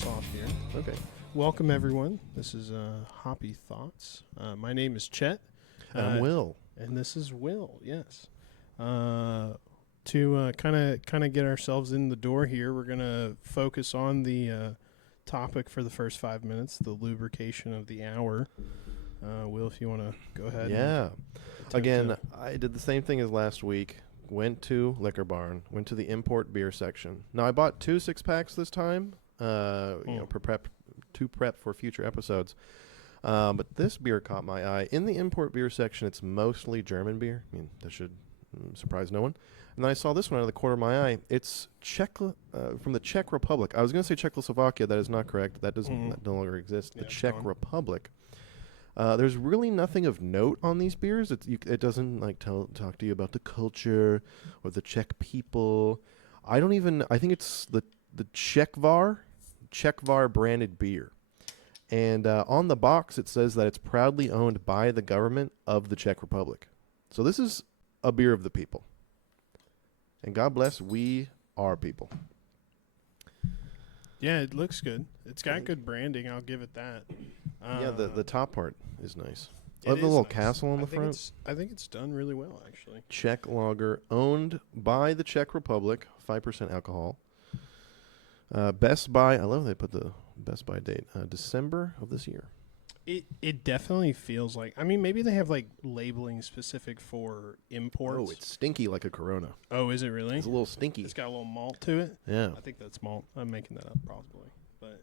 us off here. Okay. Welcome, everyone. This is Hoppy Thoughts. My name is Chet. And I'm Will. And this is Will, yes. To kind of get ourselves in the door here, we're going to focus on the topic for the first 5 minutes, the lubrication of the hour. Will, if you want to go ahead. Yeah. Again, I did the same thing as last week. Went to Liquor Barn, went to the import beer section. Now, I bought 2 6-packs this time, to prep for future episodes. But this beer caught my eye. In the import beer section, it's mostly German beer. I mean, that should surprise no one. And then I saw this one out of the corner of my eye. It's from the Czech Republic. I was going to say Czechoslovakia. That is not correct. That no longer exist. Yeah, the Czech gone. Republic. There's really nothing of note on these beers. It doesn't talk to you about the culture or the Czech people. I think it's the Chechvar branded beer. And on the box it says that it's proudly owned by the government of the Czech Republic. So this is a beer of the people. And God bless, we are people. Yeah, it looks good. It's got good branding. I'll give it that. Yeah, the top part is nice. It I love the little nice. castle on the front. I think it's done really well, actually. Czech lager, owned by the Czech Republic, 5% alcohol. Best Buy, I love they put the Best Buy date, December of this year. It definitely feels like, I mean, maybe they have like labeling specific for imports. Oh, it's stinky like a Corona. Oh, is it really? It's a little stinky. It's got a little malt to it. Yeah. I think that's malt. I'm making that up probably, but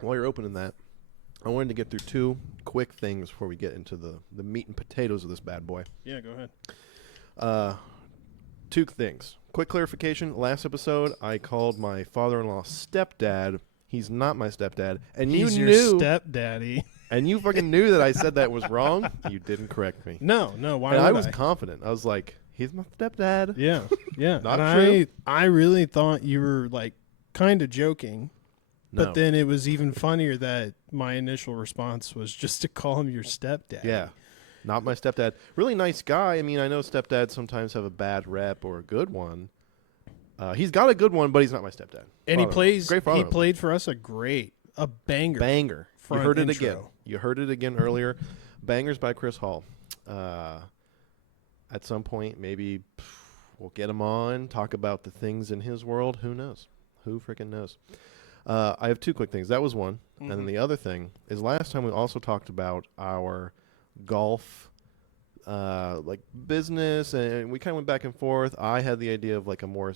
While you're opening that, I wanted to get through 2 quick things before we get into the meat and potatoes of this bad boy. yeah, go ahead. 2 things. Quick clarification. Last episode, I called my father-in-law stepdad. He's not my stepdad. And He's you your knew, stepdaddy. and you fucking knew that I said that was wrong. You didn't correct me. No, why And would I was confident. I was like, he's my stepdad. Yeah, yeah. Not and true. I really thought you were like kind of joking, No. but then it was even funnier that my initial response was just to call him your stepdad. Yeah. Not my stepdad. Really nice guy. I mean, I know stepdads sometimes have a bad rep or a good one. He's got a good one, but he's not my stepdad. And he Great played for us a banger. Banger. You front heard it intro. again. You heard it again earlier. Bangers by Chris Hall. At some point, maybe we'll get him on, talk about the things in his world. Who knows? Who freaking knows? I have 2 quick things. That was one. And then the other thing is last time we also talked about our golf business, and we kind of went back and forth. I had the idea of like a more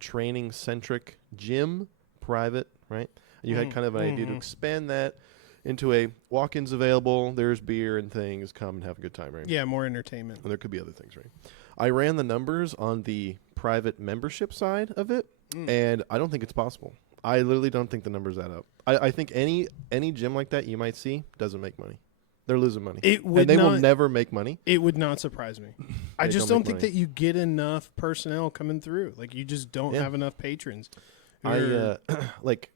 training-centric gym, private, right? You had kind of an idea to expand that into a walk-ins available, there's beer and things, come and have a good time, right? Yeah, more entertainment. And there could be other things, right? I ran the numbers on the private membership side of it, and I don't think it's possible. I literally don't think the numbers add up. I think any gym like that you might see doesn't make money. They're losing money. They will never make money. It would not surprise me. I just don't think that you get enough personnel coming through. Like, you just don't have enough patrons. I found that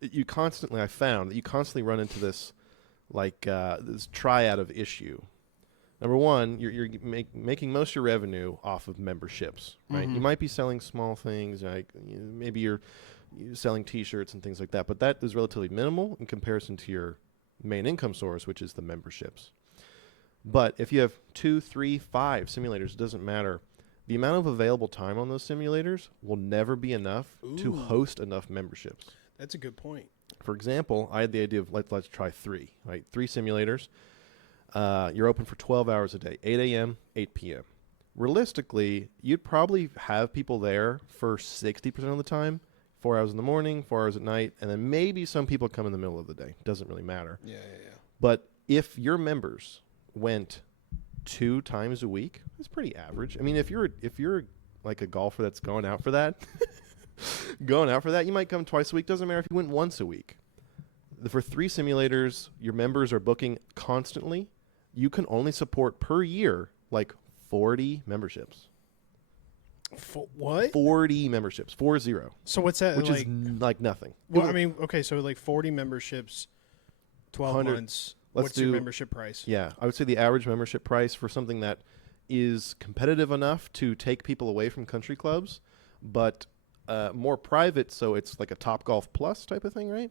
you constantly run into this, this triad of issue. Number one, you're making most of your revenue off of memberships, right? You might be selling small things, like maybe you're selling T-shirts and things like that, but that is relatively minimal in comparison to your main income source, which is the memberships. But if you have 2, 3, 5 simulators, it doesn't matter. The amount of available time on those simulators will never be enough to host enough memberships. That's a good point. For example, I had the idea of let's try 3, right? 3 simulators. You're open for 12 hours a day, 8 a.m., 8 p.m. Realistically, you'd probably have people there for 60% of the time, 4 hours in the morning, 4 hours at night, and then maybe some people come in the middle of the day. Doesn't really matter. Yeah. But if your members went 2 times a week, it's pretty average. I mean, if you're like a golfer that's going out for that, you might come twice a week. Doesn't matter if you went once a week. For 3 simulators, your members are booking constantly. You can only support per year like 40 memberships. What? 40 memberships, 40. So what's that? Which is like nothing. Well, I mean, okay, so like 40 memberships, 12 months. What's your membership price? Yeah, I would say the average membership price for something that is competitive enough to take people away from country clubs but more private, so it's like a Topgolf Plus type of thing, right?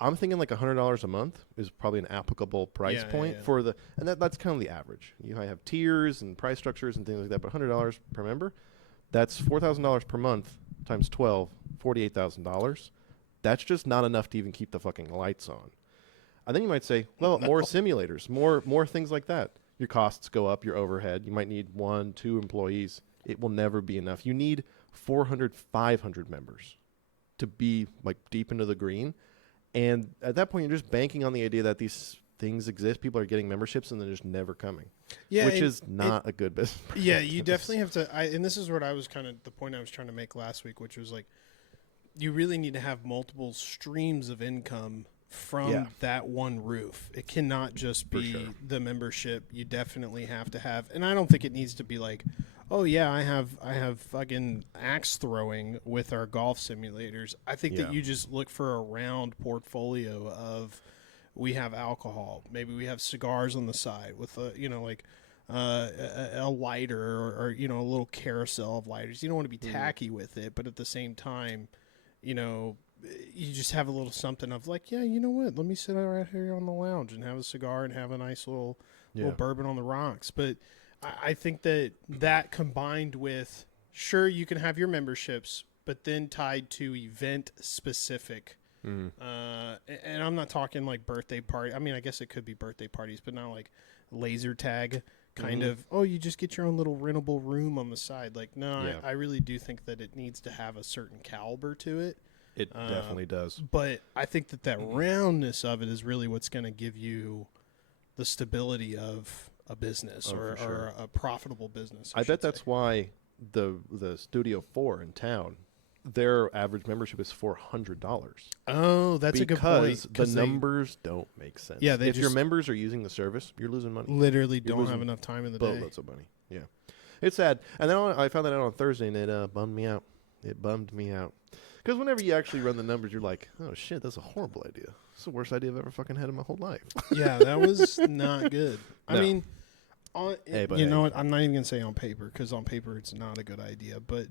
I'm thinking like $100 a month is probably an applicable price point for the, and that's kind of the average. You might have tiers and price structures and things like that, but $100 per member, that's $4,000 per month times 12, $48,000. That's just not enough to even keep the fucking lights on. And then you might say, well, more simulators, more things like that. Your costs go up, your overhead. You might need 1, 2 employees. It will never be enough. You need 400, 500 members to be like deep into the green. And at that point, you're just banking on the idea that these things exist. People are getting memberships and they're just never coming. Yeah, which is not a good business. Yeah, you definitely have to. And this is what I was kind of the point I was trying to make last week, which was like, you really need to have multiple streams of income from that one roof. It cannot just be the membership. You definitely have to have, and I don't think it needs to be like, oh yeah, I have fucking axe throwing with our golf simulators. I think that you just look for a round portfolio of, we have alcohol, maybe we have cigars on the side with a, like a lighter or a little carousel of lighters. You don't want to be tacky with it, but at the same time, you just have a little something of like, yeah, you know what? Let me sit right here on the lounge and have a cigar and have a nice little bourbon on the rocks. But I think that combined with, sure, you can have your memberships, but then tied to event specific. And I'm not talking like birthday party. I mean, I guess it could be birthday parties, but not like laser tag kind of, oh, you just get your own little rentable room on the side. Like, no, I really do think that it needs to have a certain caliber to it. It definitely does. But I think that roundness of it is really what's going to give you the stability of a business or a profitable business. I bet that's why the Studio 4 in town, their average membership is $400. Oh, that's a good point. Because the numbers don't make sense. Yeah, if your members are using the service, you're losing money. Literally don't have enough time in the day. Boatloads of money. Yeah. It's sad. And then I found that out on Thursday, and it bummed me out. It bummed me out. Because whenever you actually run the numbers, you're like, oh, shit, that's a horrible idea. It's the worst idea I've ever fucking had in my whole life. Yeah, that was not good. No. I mean, you know what? I'm not even going to say on paper, because on paper it's not a good idea. But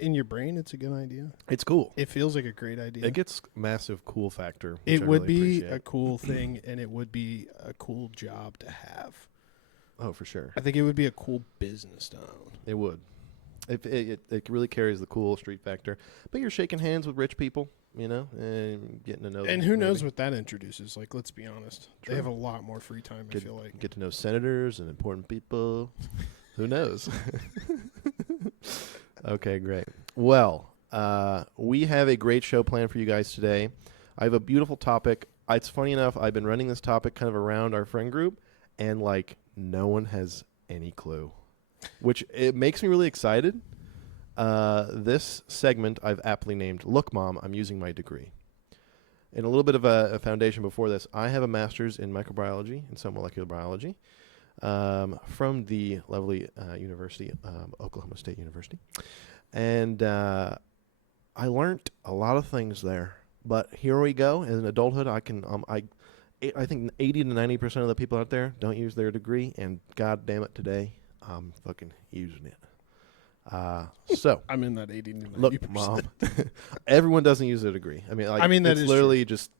in your brain, it's a good idea. It's cool. It feels like a great idea. It gets massive cool factor. It would be a cool thing, and it would be a cool job to have. Oh, for sure. I think it would be a cool business to own. It would. It really carries the cool street factor. But you're shaking hands with rich people, and getting to know them. And who knows what that introduces. Like, let's be honest. True. They have a lot more free time, I feel like. Get to know senators and important people. Who knows? Okay, great. Well, we have a great show planned for you guys today. I have a beautiful topic. It's funny enough, I've been running this topic kind of around our friend group, and, no one has any clue. Which it makes me really excited. This segment I've aptly named, Look, Mom, I'm Using My Degree. And a little bit of a foundation before this, I have a master's in microbiology and cell molecular biology from the lovely university, Oklahoma State University. And I learned a lot of things there. But here we go. As an adulthood, I think 80 to 90% of the people out there don't use their degree. And God damn it, today, I'm fucking using it. So I'm in that 80 to 90%. Look, Mom, everyone doesn't use their degree. I mean, that it's is literally true. Just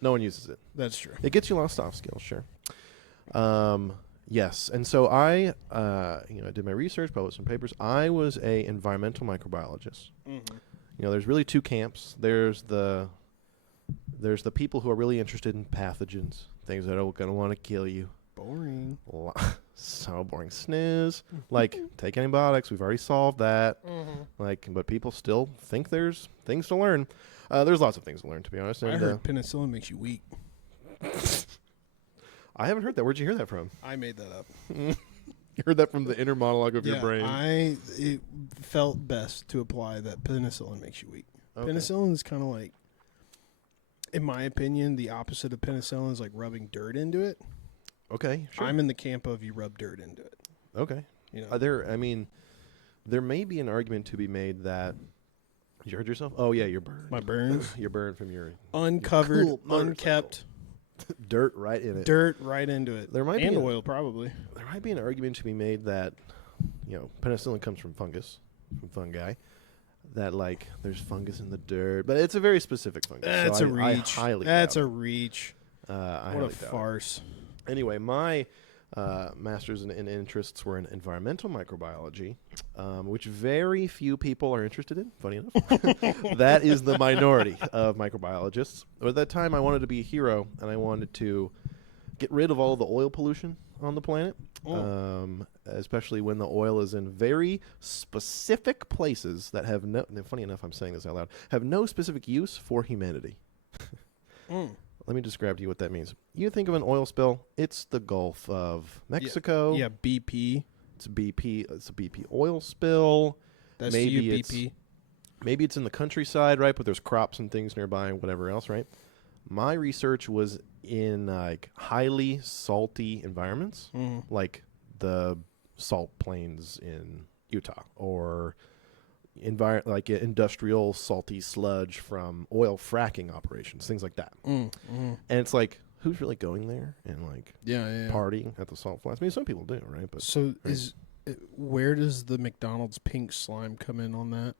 no one uses it. That's true. It gets you a lot of soft skills, sure. Yes, and so I did my research, published some papers. I was a environmental microbiologist. Mm-hmm. There's really two camps. There's the people who are really interested in pathogens, things that are going to want to kill you. Boring. So boring. Snooze. Take antibiotics. We've already solved that. Mm-hmm. But people still think there's things to learn. There's lots of things to learn, to be honest. I heard penicillin makes you weak. I haven't heard that. Where'd you hear that from? I made that up. You heard that from the inner monologue of your brain. It felt best to apply that penicillin makes you weak. Okay. Penicillin is kind of like, in my opinion, the opposite of penicillin is like rubbing dirt into it. Okay, sure. I'm in the camp of you rub dirt into it. Okay. There may be an argument to be made that you hurt yourself. Oh yeah, you're burned. My burns. You're burned from your uncovered, cool unkept. Dirt right in it. Dirt right into it. There might be oil probably. There might be an argument to be made that penicillin comes from fungus, from fungi. that like there's fungus in the dirt, but it's a very specific fungus. That's so a reach. That's a reach. What a farce. Anyway, my master's in interests were in environmental microbiology, which very few people are interested in, funny enough. That is the minority of microbiologists. At that time, I wanted to be a hero, and I wanted to get rid of all the oil pollution on the planet, especially when the oil is in very specific places that have no, funny enough, I'm saying this out loud, have no specific use for humanity. Let me describe to you what that means. You think of an oil spill, it's the Gulf of Mexico. Yeah, BP. It's BP. It's a BP oil spill. That's maybe you, BP. Maybe it's in the countryside, right? But there's crops and things nearby and whatever else, right? My research was in like highly salty environments, like the salt plains in Utah, or like industrial salty sludge from oil fracking operations, things like that. And it's like, who's really going there and like partying at the salt flats? I mean, some people do, right? But so where does the McDonald's pink slime come in on that?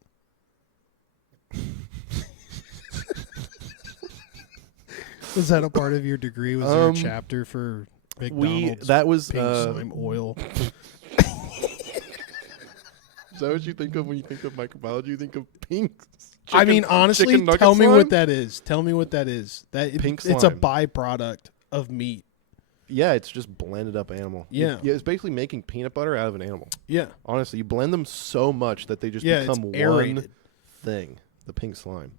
Was that a part of your degree? Was there a chapter for McDonald's pink slime oil? Is that what you think of when you think of microbiology? You think of pink? I mean, honestly, tell me what that is. Tell me what that is. Pink slime. It's a byproduct of meat. Yeah, it's just blended up animal. Yeah. It's basically making peanut butter out of an animal. Yeah. Honestly, you blend them so much that they just become one thing. The pink slime.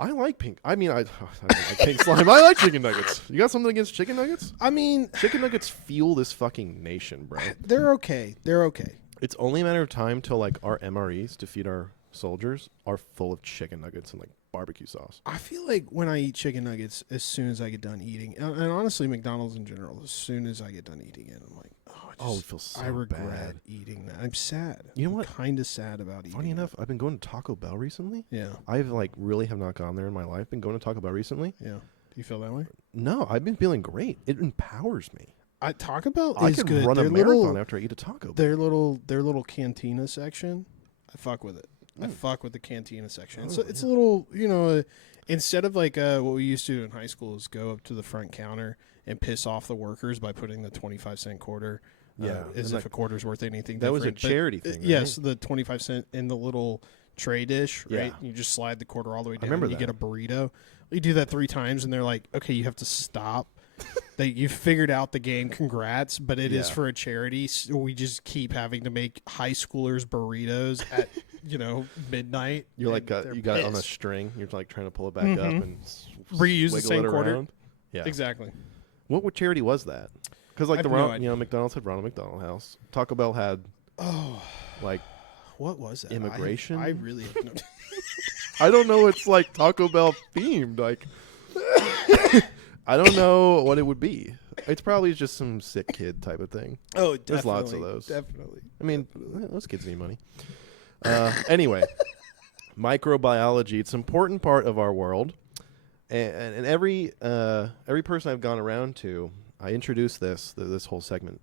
I like pink. I mean, I like pink slime. I like chicken nuggets. You got something against chicken nuggets? I mean, chicken nuggets fuel this fucking nation, bro. They're okay. They're okay. It's only a matter of time till like our MREs to feed our soldiers are full of chicken nuggets and like barbecue sauce. I feel like when I eat chicken nuggets, as soon as I get done eating, and honestly, McDonald's in general, as soon as I get done eating it, I'm like, it feels so I regret bad eating that. I'm sad. You know what? Kind of sad about eating. Funny enough, I've been going to Taco Bell recently. Yeah. I've like really have not gone there in my life. Been going to Taco Bell recently. Yeah. Do you feel that way? No, I've been feeling great. It empowers me. Taco Bell is good. I good. can run a marathon after I eat a taco. Their little cantina section, I fuck with it. I fuck with the cantina section. It's a little, instead of like what we used to do in high school is go up to the front counter and piss off the workers by putting the 25-cent quarter. As if a quarter's worth anything. That was a charity thing. Right? Yes, the 25-cent in the little tray dish, right? You just slide the quarter all the way down. And you get a burrito. You do that 3 times, and they're like, "Okay, you have to stop." You figured out the game. Congrats, but it is for a charity. So we just keep having to make high schoolers burritos at midnight. You're like you got it on a string. You're like trying to pull it back up and reuse the same quarter. Around. Yeah, exactly. What charity was that? Because like McDonald's had Ronald McDonald House. Taco Bell had like what was it? Immigration. I really have no. I don't know. It's like Taco Bell themed. Like I don't know what it would be. It's probably just some sick kid type of thing. Oh, definitely. There's lots of those. Definitely. I mean, those kids need money. Anyway, microbiology. It's an important part of our world, and every person I've gone around to, I introduce this whole segment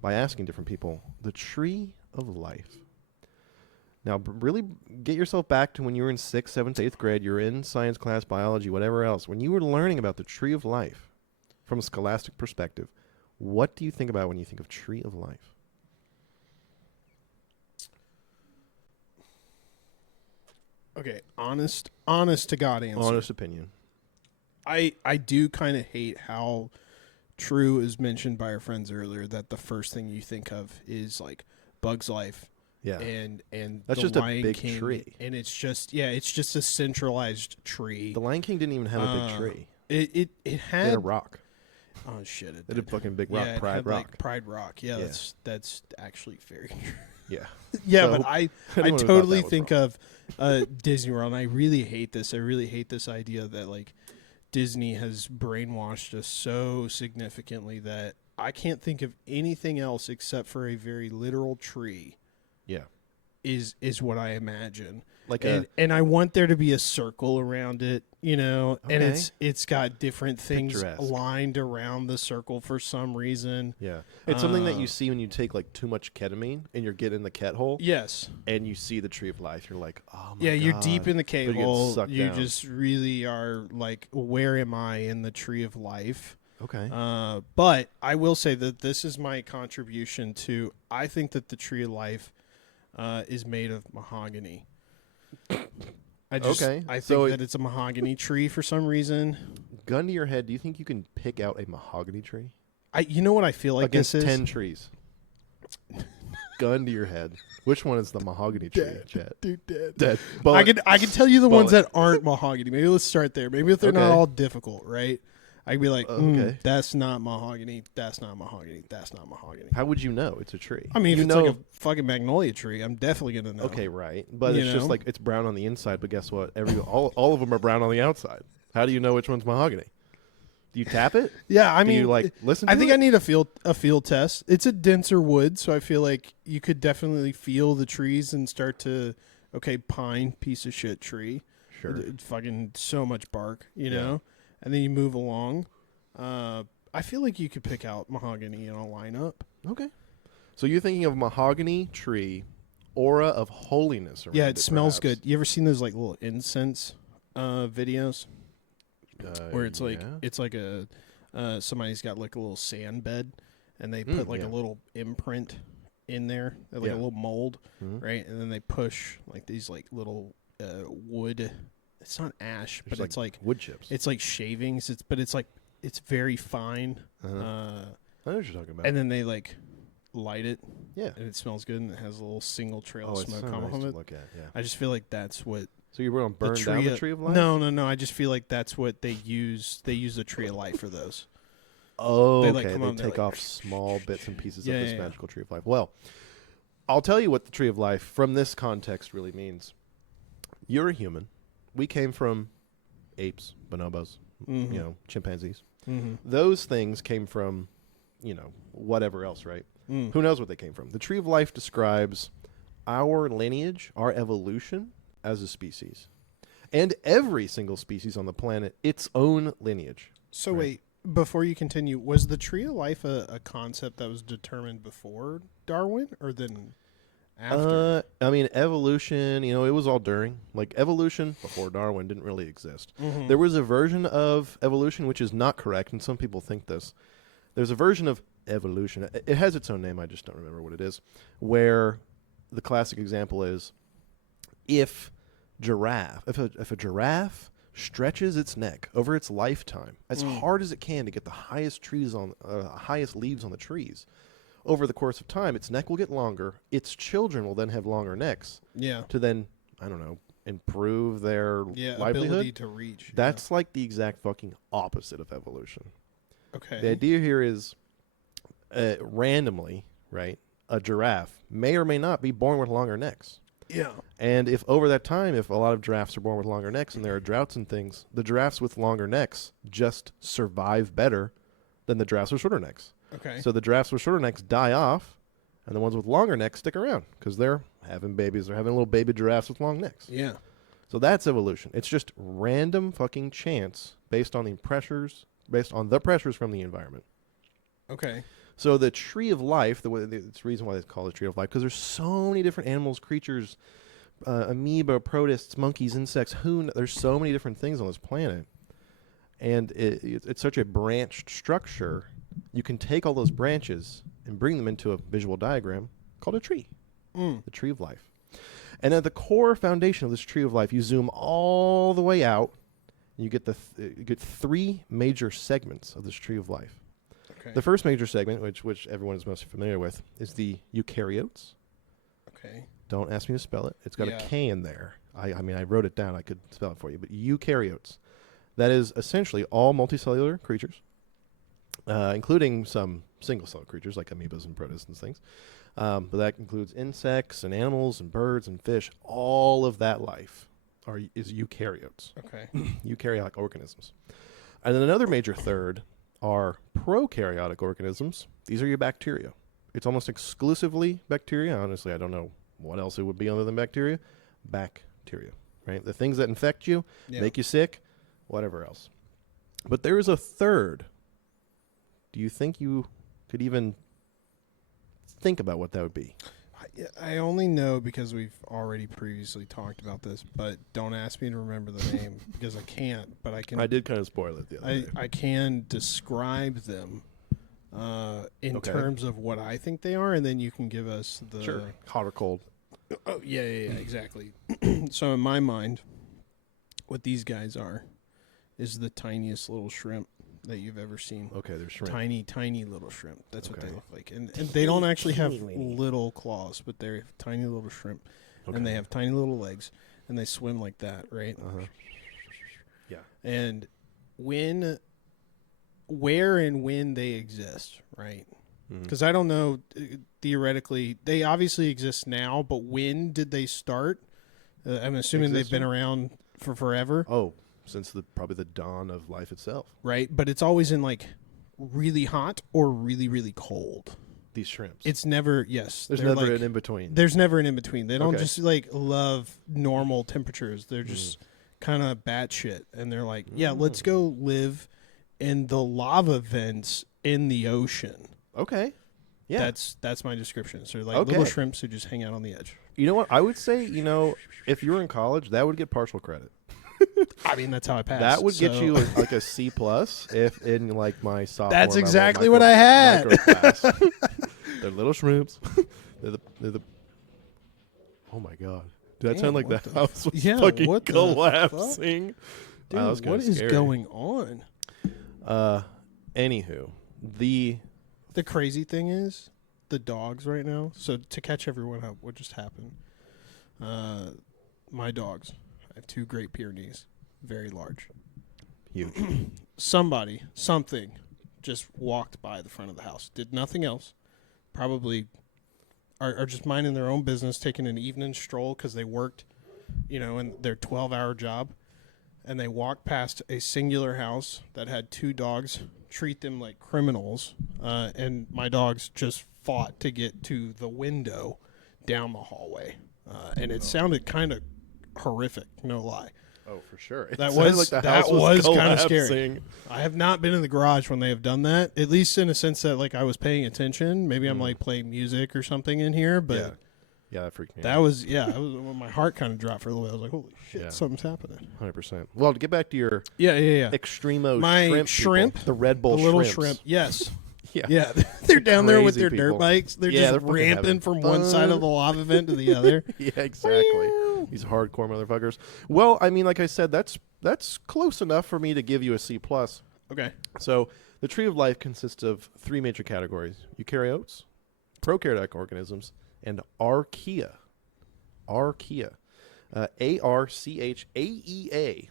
by asking different people the tree of life. Now, really get yourself back to when you were in 6th, 7th, 8th grade. You're in science class, biology, whatever else. When you were learning about the tree of life from a scholastic perspective, what do you think about when you think of tree of life? Okay, honest to God answer. Honest opinion. I do kind of hate how true is mentioned by our friends earlier that the first thing you think of is like Bug's Life. Yeah, and that's the just Lion a big King, tree, and it's just a centralized tree. The Lion King didn't even have a big tree. It had a rock. Oh shit! It had a fucking big rock. Yeah, Pride Rock. Like Pride Rock. Yeah, that's actually very true. Yeah. Yeah, so, but I totally think of Disney World, and I really hate this. I really hate this idea that like Disney has brainwashed us so significantly that I can't think of anything else except for a very literal tree. Yeah. is what I imagine. Like and I want there to be a circle around it, you know, and Okay. it's got different things Picturesque. lined around the circle for some reason. Yeah. It's something that you see when you take like too much ketamine and you're getting the ket hole. Yes. And you see the tree of life. You're like, oh my Yeah, God. you're deep in the But you're cave getting hole. sucked You down. just really are like, where am I in the tree of life? Okay. But I will say that this is my contribution to. I think that the tree of life is made of mahogany. I think that it's a mahogany tree for some reason. Gun to your head, do you think you can pick out a mahogany tree? You know what I feel like Against this is? 10 trees. Gun to your head. Which one is the mahogany tree, Chet? Dude, dead. Dead. I can tell you the ones bullet. that aren't mahogany. Maybe let's start there. Maybe if they're not Okay. all difficult, right? I'd be like, Okay. that's not mahogany. That's not mahogany. That's not mahogany. How would you know it's a tree? I mean, you if it's know, like a fucking magnolia tree, I'm definitely gonna know. okay, right. But You it's just know? like it's brown on the inside, but guess what? All of them are brown on the outside. How do you know which one's mahogany? Do you tap it? Yeah, I Do mean, you like listen to I think it? I need a field test. It's a denser wood, so I feel like you could definitely feel the trees and start to, okay, pine, piece of shit tree. Sure. It's fucking so much bark, you Yeah. know? And then you move along. I feel like you could pick out mahogany in a lineup. Okay. So you're thinking of mahogany tree, aura of holiness around Yeah, it smells perhaps. good. You ever seen those like little incense videos where it's like yeah. it's like a somebody's got like a little sand bed and they put like yeah. a little imprint in there, like Yeah. a little mold, Mhm. right? And then they push like these like little wood. It's not ash, but it's like wood chips. it's like shavings. It's very fine. Uh-huh. I know what you're talking about. And then they like light it, yeah. and it smells good, and it has a little single trail Oh, of it's so smoke nice off of to it. look at. Yeah. I just feel like that's what So you're going to burn down the tree of life? No. I just feel like that's what they use. They use the tree of life for those. Oh, They, like, okay. come They on, they're take like, off small bits and pieces Yeah, of this yeah, yeah. magical tree of life. Well, I'll tell you what the tree of life from this context really means. You're a human. We came from apes, bonobos, Mhm. chimpanzees. Mhm. Those things came from, whatever else, right? Mm. Who knows what they came from? The tree of life describes our lineage, our evolution as a species. And every single species on the planet, its own lineage. So Right. wait, before you continue, was the tree of life a concept that was determined before Darwin or then after? Evolution, it was all during. Like, evolution before Darwin didn't really exist. Mhm. There was a version of evolution which is not correct, and some people think this. There's a version of evolution. It has its own name, I just don't remember what it is, where the classic example is if a giraffe stretches its neck over its lifetime as hard as it can to get the highest highest leaves on the trees, over the course of time, its neck will get longer. Its children will then have longer necks Yeah. to then, I don't know, improve their Yeah, livelihood. ability to reach. That's like the exact fucking opposite of evolution. okay. The idea here is randomly, right? A giraffe may or may not be born with longer necks. Yeah. And if over that time, if a lot of giraffes are born with longer necks and there are droughts and things, the giraffes with longer necks just survive better than the giraffes with shorter necks. Okay. So the giraffes with shorter necks die off, and the ones with longer necks stick around because they're having babies. They're having little baby giraffes with long necks. yeah. So that's evolution. It's just random fucking chance based on the pressures from the environment. Okay. So the tree of life, it's the reason why they call it tree of life, because there's so many different animals, creatures, amoeba, protists, monkeys, insects. There's so many different things on this planet, and it's such a branched structure. You can take all those branches and bring them into a visual diagram called a tree, the tree of life. And at the core foundation of this tree of life, you zoom all the way out, and you get three major segments of this tree of life. Okay. The first major segment, which everyone is most familiar with, is the eukaryotes. Okay. Don't ask me to spell it. It's got Yeah. a K in there. I wrote it down. I could spell it for you. But eukaryotes. That is essentially all multicellular creatures, including some single-cell creatures like amoebas and protists and things. But that includes insects and animals and birds and fish. All of that life is eukaryotes, Okay. eukaryotic organisms. And then another major third are prokaryotic organisms. These are your bacteria. It's almost exclusively bacteria. Honestly, I don't know what else it would be other than bacteria? Bacteria, right? The things that infect you, Yeah. make you sick, whatever else. But there is a third. Do you think you could even think about what that would be? I only know because we've already previously talked about this, but don't ask me to remember the name because I can't. But I can. I did kind of spoil it the other day. I can describe them in terms of what I think they are, and then you can give us the Sure. Hot or cold. Oh yeah, exactly. So in my mind, what these guys are is the tiniest little shrimp that you've ever seen. Okay, they're shrimp. Tiny little shrimp. That's what they look like. And they don't actually have little claws, but they're tiny little shrimp. Okay. And they have tiny little legs, and they swim like that, right? Uh-huh. Yeah. And where and when they exist, right? Because I don't know, theoretically, they obviously exist now, but when did they start? I'm assuming they've been around for forever. Oh, since probably the dawn of life itself. Right, but it's always in like really hot or really, really cold. These shrimps. It's never, yes. There's never an in-between. There's never an in-between. They don't just like love normal temperatures. They're just kind of batshit. And they're like, yeah, let's go live in the lava vents in the ocean. Okay. Yeah. That's my description. So like little shrimps who just hang out on the edge. You know what? I would say, if you were in college, that would get partial credit. I mean, that's how I passed. That would get you like a C+ if in like my sophomore. That's exactly what I had. Micro class. They're little shrimps. they're the. Oh my god! Did that sound like the house was fucking collapsing? Dude, what is going on? Anywho, the crazy thing is the dogs right now. So to catch everyone up, what just happened? My dogs. I have 2 Great Pyrenees, very large. Huge. Something just walked by the front of the house. Did nothing else. Probably are just minding their own business, taking an evening stroll because they worked, in their 12-hour job. And they walked past a singular house that had 2 dogs, treat them like criminals. And my dogs just fought to get to the window down the hallway. And it sounded kind of horrific, no lie. Oh, for sure. That was kind of scary. I have not been in the garage when they have done that, at least in a sense that like I was paying attention. Maybe I'm like playing music or something in here, but yeah, that freaked me out. That was when my heart kind of dropped for a little bit. I was like, holy shit, something's happening. 100%. Well, to get back to your extremo my shrimp people, the Red Bull the little shrimps. shrimp, yes. Yeah. They're down there with their people. dirt bikes. They're they're just ramping from one side of the lava vent to the other. Yeah, exactly. These hardcore motherfuckers. Well, I mean, like I said, that's close enough for me to give you a C+. Okay. So the tree of life consists of 3 major categories: eukaryotes, prokaryotic organisms, and archaea. Archaea. Archaea.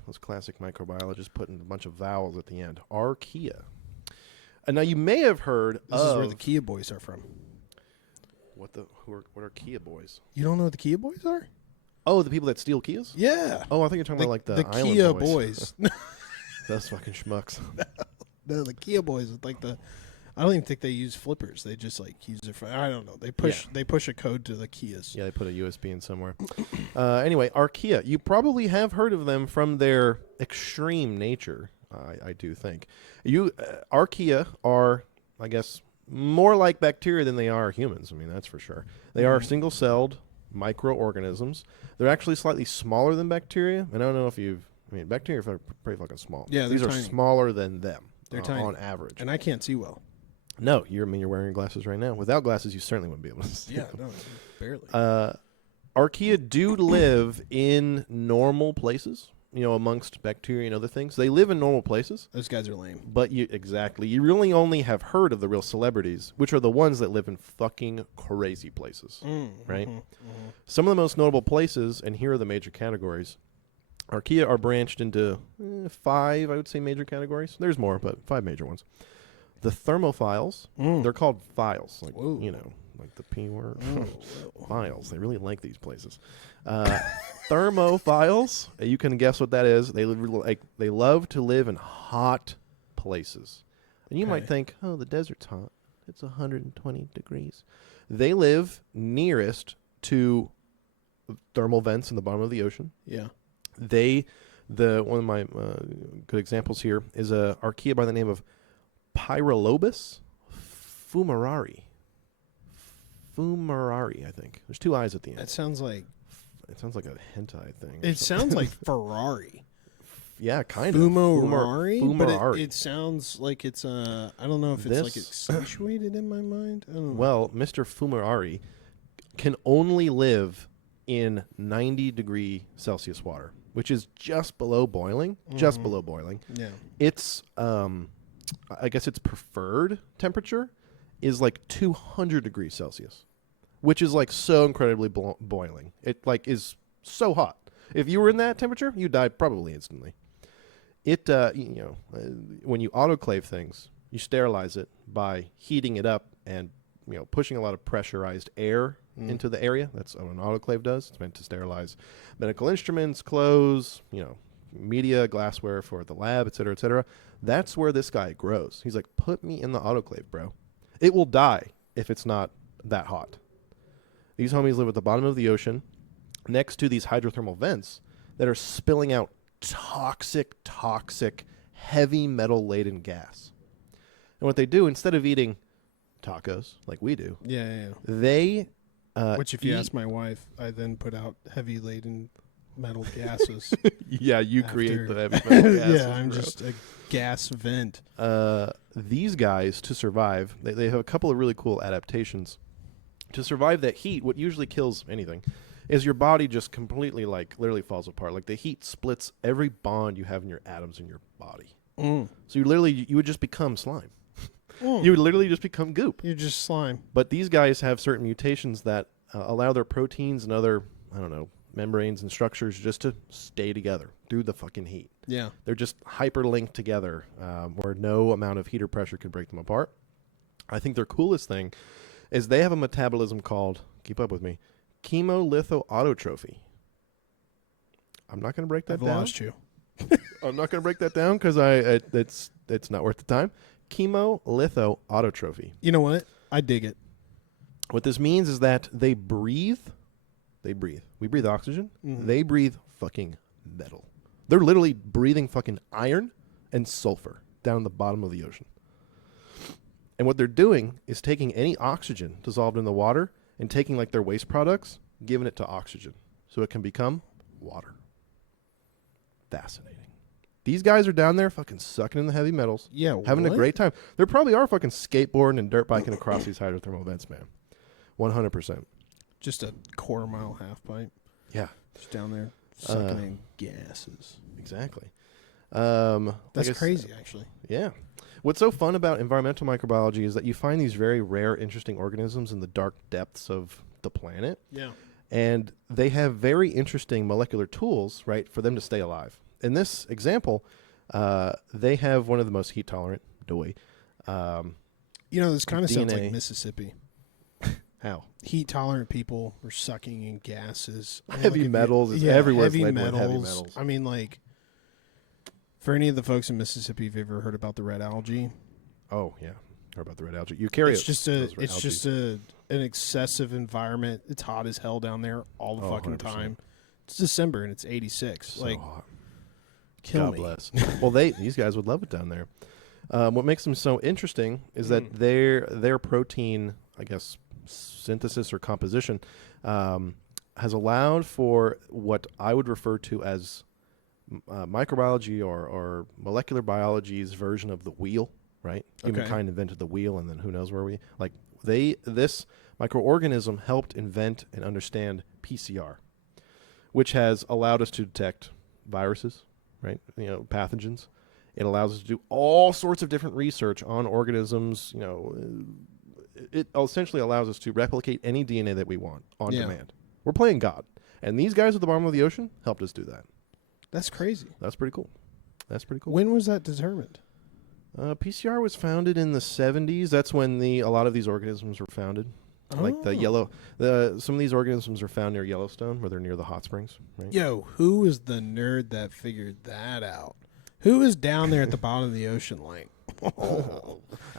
Those classic microbiologists putting a bunch of vowels at the end. Archaea. And now you may have heard this is where the Kia boys are from. What are Kia boys? You don't know what the Kia boys are? Oh, the people that steal Kias? Yeah. Oh, I think you're talking about like the Island Kia boys. Those fucking schmucks. No, the Kia boys with like I don't even think they use flippers. They just like use their I don't know. They push a code to the Kias. Yeah, they put a USB in somewhere. Anyway, archaea. You probably have heard of them from their extreme nature. I do think. Archaea are, I guess, more like bacteria than they are humans. I mean, that's for sure. They are single-celled microorganisms. They're actually slightly smaller than bacteria. And I don't know if bacteria are pretty fucking small. Yeah, these are tiny. Smaller than them. They're tiny on average. And I can't see well. No, you're wearing your glasses right now. Without glasses, you certainly wouldn't be able to see. Yeah, no, barely. Archaea do live in normal places. Amongst bacteria and other things. They live in normal places. Those guys are lame. But you really only have heard of the real celebrities, which are the ones that live in fucking crazy places, right? Mm-hmm. Some of the most notable places, and here are the major categories. Archaea are branched into 5, I would say, major categories. There's more, but 5 major ones. The thermophiles, they're called philes, like, like the P word. Philes. They really like these places. Thermophiles, you can guess what that is. They love to live in hot places. And you might think, oh, the desert's hot. It's 120 degrees. They live nearest to thermal vents in the bottom of the ocean. Yeah. One of my good examples here is a archaea by the name of Pyrolobus fumarari. Fumarari, I think. There's 2 eyes at the end. That sounds like... It sounds like a hentai thing. It sounds like Ferrari. Yeah, kind of. Fumarari? Fumarari. But it sounds like it's... I don't know if it's like accentuated in my mind. I don't know. Well, Mr. Fumarari can only live in 90-degree Celsius water, which is just below boiling. Just below boiling. Yeah. It's, I guess its preferred temperature is like 200 degrees Celsius, which is like so incredibly boiling. It like is so hot. If you were in that temperature, you die probably instantly. It, when you autoclave things, you sterilize it by heating it up and, pushing a lot of pressurized air into the area. That's what an autoclave does. It's meant to sterilize medical instruments, clothes, media, glassware for the lab, et cetera, et cetera. That's where this guy grows. He's like, put me in the autoclave, bro. It will die if it's not that hot. These homies live at the bottom of the ocean next to these hydrothermal vents that are spilling out toxic, heavy metal-laden gas. And what they do, instead of eating tacos like we do, they which, if you ask my wife, I then put out heavy-laden metal gases. Yeah, you create the heavy metal gases. Yeah, I'm just a gas vent. These guys, to survive, they have a couple of really cool adaptations. To survive that heat, what usually kills anything is your body just completely, literally falls apart. Like, the heat splits every bond you have in your atoms in your body. So you would just become slime. You would literally just become goop. You're just slime. But these guys have certain mutations that allow their proteins and other, membranes and structures just to stay together through the fucking heat. Yeah. They're just hyperlinked together where no amount of heat or pressure can break them apart. I think their coolest thing is they have a metabolism called, keep up with me, chemolithoautotrophy. I'm not going to break that down. I've lost you. I'm not going to break that down because it's not worth the time. Chemolithoautotrophy. You know what? I dig it. What this means is that they breathe. We breathe oxygen. They breathe fucking metal. They're literally breathing fucking iron and sulfur down the bottom of the ocean. And what they're doing is taking any oxygen dissolved in the water and taking their waste products, giving it to oxygen so it can become water. Fascinating. These guys are down there fucking sucking in the heavy metals. Yeah, having a great time. They probably are fucking skateboarding and dirt biking across these hydrothermal vents, man. 100%. Just a quarter mile half pipe. Yeah. Just down there sucking in gases. Exactly. That's crazy, actually. Yeah. What's so fun about environmental microbiology is that you find these very rare, interesting organisms in the dark depths of the planet. Yeah. And they have very interesting molecular tools, right, for them to stay alive. In this example, they have one of the most heat-tolerant this kind of sounds like Mississippi. How? Heat-tolerant people are sucking in gases. Heavy metals is everywhere. Heavy metals. I mean, for any of the folks in Mississippi, have you ever heard about the red algae? Oh, yeah. Heard about the red algae. It's just an excessive environment. It's hot as hell down there all the fucking 100%. Time. It's December and it's 86. So hot. Kill God me. Bless. Well, these guys would love it down there. What makes them so interesting is that their protein, I guess, synthesis or composition has allowed for what I would refer to as microbiology or molecular biology's version of the wheel, right? Humankind invented the wheel, and then who knows where this microorganism helped invent and understand PCR, which has allowed us to detect viruses, right? Pathogens. It allows us to do all sorts of different research on organisms. It essentially allows us to replicate any DNA that we want on demand. We're playing God. And these guys at the bottom of the ocean helped us do that. That's crazy. That's pretty cool. When was that determined? PCR was founded in the 70s. That's when a lot of these organisms were founded. Like some of these organisms are found near Yellowstone, where they're near the hot springs. Right? Yo, who is the nerd that figured that out? Who is down there at the bottom of the ocean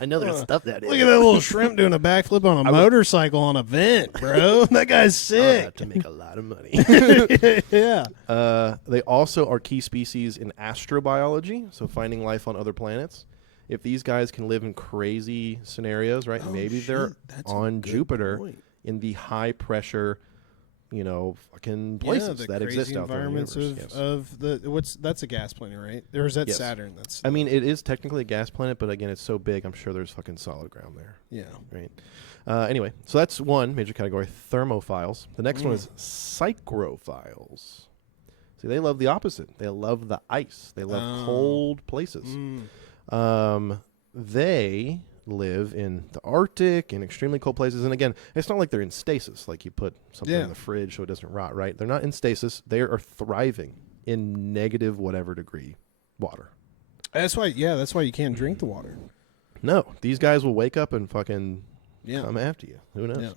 I know there's stuff that Look at that little shrimp doing a backflip on a motorcycle on a vent, bro. That guy's sick. To make a lot of money. Yeah. They also are key species in astrobiology, so finding life on other planets. If these guys can live in crazy scenarios, right? Maybe they're on Jupiter in the high pressure, fucking places that exist out there in the universe. Of the that's a gas planet, right? Or is that Yes. Saturn? That's I mean, it is technically a gas planet, but again, it's so big. I'm sure there's fucking solid ground there. yeah. Right. Anyway, so that's one major category: thermophiles. The next one is psychrophiles. See, they love the opposite. They love the ice. They love cold places. They live in the Arctic in extremely cold places. And again, it's not like they're in stasis, like you put something in the fridge so it doesn't rot, right? They're not in stasis. They are thriving in negative whatever degree water. That's why you can't drink the water. No, these guys will wake up and fucking come after you. Who knows?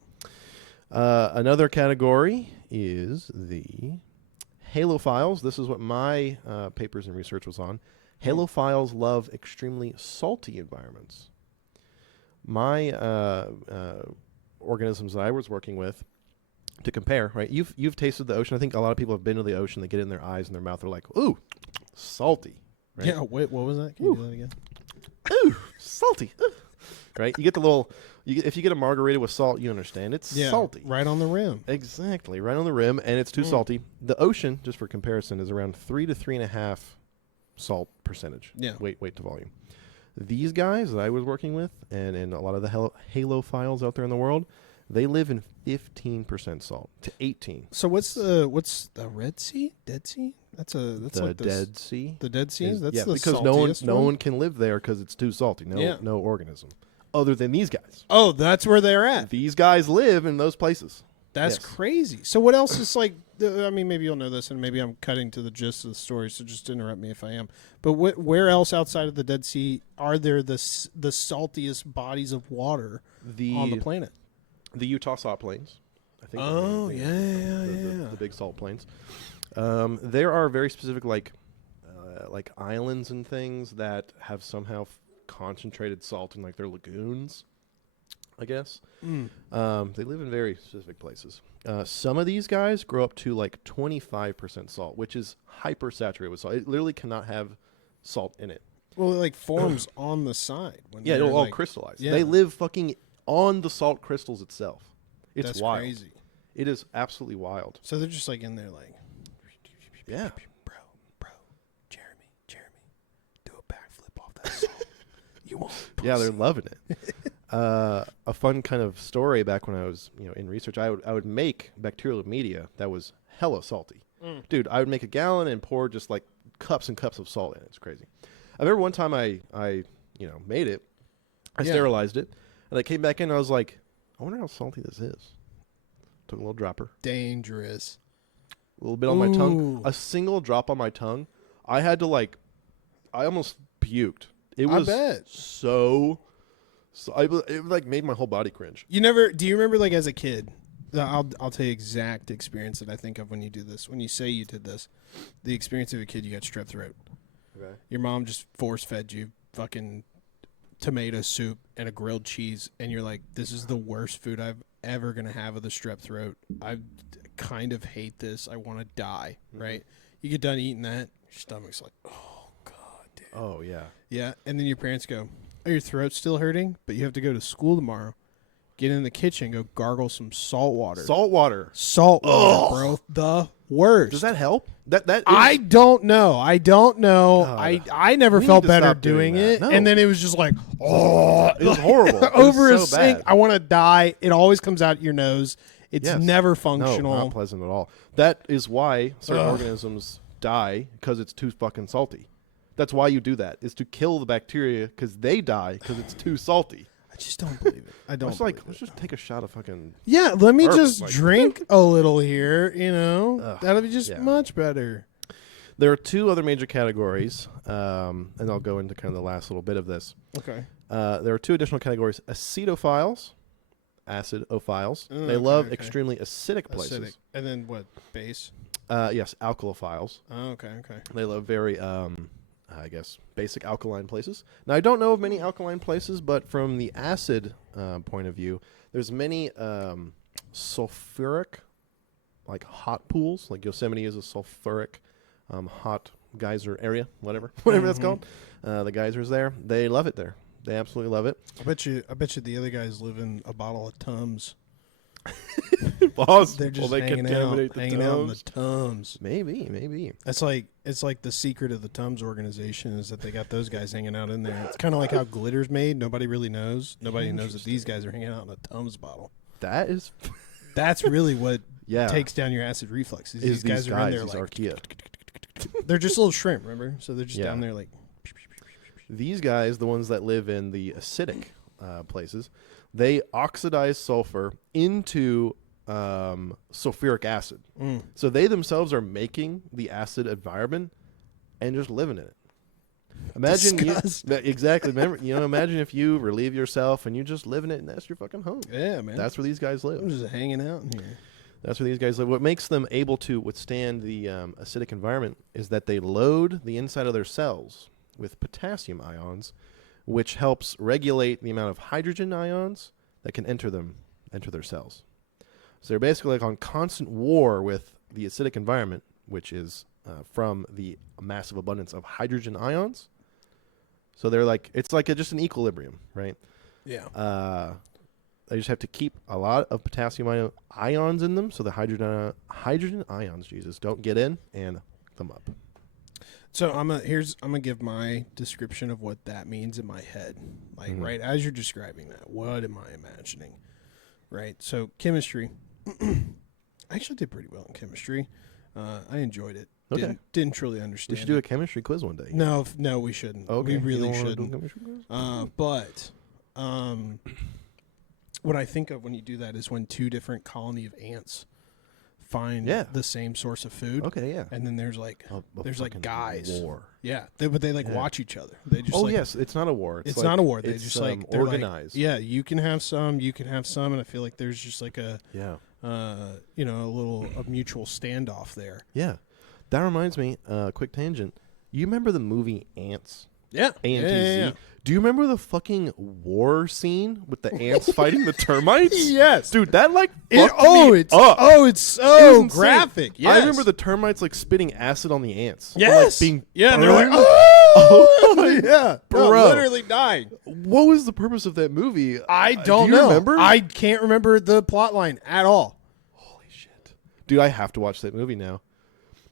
Yeah. Another category is the halophiles. This is what my papers and research was on. Halophiles love extremely salty environments. My organisms that I was working with, to compare, right? You've tasted the ocean. I think a lot of people have been to the ocean. They get it in their eyes and their mouth. They're like, ooh, salty. Right? Yeah. Wait, what was that? Can you do that again? Ooh, salty. Right? You get the little. If you get a margarita with salt, you understand it's salty. Right on the rim. Exactly, right on the rim, and it's too salty. The ocean, just for comparison, is around 3 to 3.5 salt percentage. Yeah. Weight to volume. These guys that I was working with, and a lot of the halophiles out there in the world, they live in 15% salt to 18. So what's the Red Sea? Dead Sea? That's the Dead Sea. The Dead Sea? That's the because saltiest no one can live there because it's too salty. No organism other than these guys. Oh, that's where they're at. These guys live in those places. That's crazy. So what else is like? I mean, maybe you'll know this, and maybe I'm cutting to the gist of the story. So just interrupt me if I am. But where else outside of the Dead Sea are there the saltiest bodies of water on the planet? The Utah Salt Plains. I think. Oh yeah. The big salt plains. There are very specific like islands and things that have somehow concentrated salt in like their lagoons. I guess. They live in very specific places. Some of these guys grow up to like 25% salt, which is hyper saturated with salt. It literally cannot have salt in it. Well, it like forms on the side. It'll all crystallize. Yeah. They live fucking on the salt crystals itself. It's wild. Crazy. It is absolutely wild. So they're just like in there like, yeah. Bro, Jeremy, do a backflip off that salt. You won't. Yeah, they're loving it. A fun kind of story back when I was, in research, I would make bacterial media that was hella salty. Dude, I would make a gallon and pour just like cups and cups of salt in it. It's crazy. I remember one time I made it. I sterilized it, and I came back in and I was like, I wonder how salty this is. Took a little dropper. Dangerous. A little bit on my tongue. A single drop on my tongue. I had to I almost puked. It was so it like made my whole body cringe. Do you remember like as a kid? I'll tell you exact experience that I think of when you do this. When you say you did this, the experience of a kid, you got strep throat. Okay. Your mom just force fed you fucking tomato soup and a grilled cheese, and you're like, this is the worst food I've ever gonna have with a strep throat. I kind of hate this. I want to die. Right? You get done eating that, your stomach's like, oh god, dude. Oh yeah. Yeah, and then your parents go, oh, your throat's still hurting, but you have to go to school tomorrow. Get in the kitchen, go gargle some salt water. Salt water, bro. The worst. Does that help? That is, I don't know. God. I never felt better doing it. No. And then it was just like, oh, it was horrible. Over it a was so sink. bad. I want to die. It always comes out your nose. It's never functional. No, not pleasant at all. That is why certain organisms die, because it's too fucking salty. That's why you do that, is to kill the bacteria, because they die because it's too salty. I just don't believe it. I don't. Let's just take a shot of fucking. Yeah, let me just drink a little here. That'll be just much better. There are two other major categories, and I'll go into kind of the last little bit of this. Okay. There are two additional categories: acidophiles, acidophiles. They love extremely acidic places. Acidic. And then what? Base. Yes, alkalophiles. Oh, okay. They love very I guess, basic alkaline places. Now, I don't know of many alkaline places, but from the acid point of view, there's many sulfuric, like hot pools. Like Yosemite is a sulfuric hot geyser area, whatever that's called. The geysers there, they love it there. They absolutely love it. I bet you the other guys live in a bottle of Tums. Boss, They're just they hanging out in the Tums. Maybe. It's like the secret of the Tums organization is that they got those guys hanging out in there. It's kind of like how glitter's made. Nobody really knows. Nobody knows that these guys are hanging out in a Tums bottle. That's really what takes down your acid reflux. These guys are in there like archaea. They're just little shrimp, remember? So they're just down there like. These guys, the ones that live in the acidic places, they oxidize sulfur into sulfuric acid. So they themselves are making the acid environment and just living in it. Imagine exactly. Remember, imagine if you relieve yourself and you just live in it, and that's your fucking home. Yeah, man. That's where these guys live. I'm just hanging out in here. That's where these guys live. What makes them able to withstand the acidic environment is that they load the inside of their cells with potassium ions, which helps regulate the amount of hydrogen ions that can enter their cells. So they're basically like on constant war with the acidic environment, which is from the massive abundance of hydrogen ions. So they're like, it's like just an equilibrium, right? Yeah. They just have to keep a lot of potassium ions in them, so the hydrogen ions, don't get in and hook them up. So I'm gonna give my description of what that means in my head. Like right as you're describing that, what am I imagining? Right. So chemistry. I actually did pretty well in chemistry. I enjoyed it. Okay. Didn't truly understand. We should do a chemistry quiz one day. No, we shouldn't. Okay. We really shouldn't. But what I think of when you do that is when two different colony of ants find the same source of food. Okay, yeah. And then there's like guys. War. Yeah, but they watch each other. They just yes, it's not a war. It's not a war. They just organized. You can have some, and I feel like there's just like a a mutual standoff there. Yeah, that reminds me. Quick tangent. You remember the movie Ants? Yeah. A-N-T-Z. Yeah. Do you remember the fucking war scene with the ants fighting the termites? Yes. Dude, that it's so graphic. Yes. I remember the termites like spitting acid on the ants. Yes. Like, being and they're burned. like, oh, yeah. Bro. Literally dying. What was the purpose of that movie? I don't know. Remember? I can't remember the plot line at all. Holy shit. Dude, I have to watch that movie now.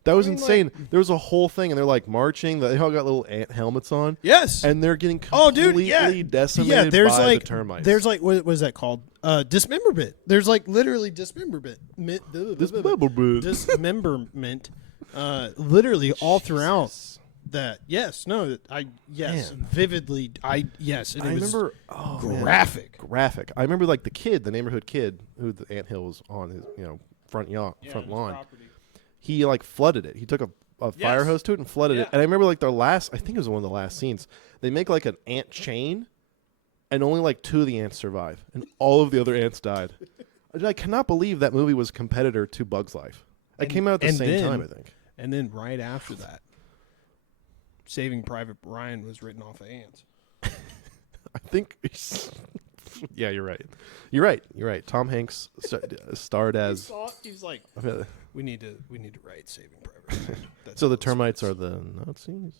That was insane. There was a whole thing, and they're like marching. They all got little ant helmets on. Yes, and they're getting completely decimated by the termites. There's like what was that called? Dismemberment. There's like literally dismemberment. Dismemberment. Literally all throughout that. Yes. No. Vividly. I remember. Graphic. Graphic. I remember like the neighborhood kid, who the anthill was on his front lawn. Property. He like flooded it. He took a fire hose to it and flooded it. And I remember like I think it was one of the last scenes. They make like an ant chain, and only like 2 of the ants survive, and all of the other ants died. I cannot believe that movie was a competitor to Bug's Life. It came out at the same time, I think. And then right after that, Saving Private Ryan was written off of ants. I think. Yeah, you're right. You're right. Tom Hanks starred as. He's like, we need to write Saving Private Ryan. So the termites are the Nazis.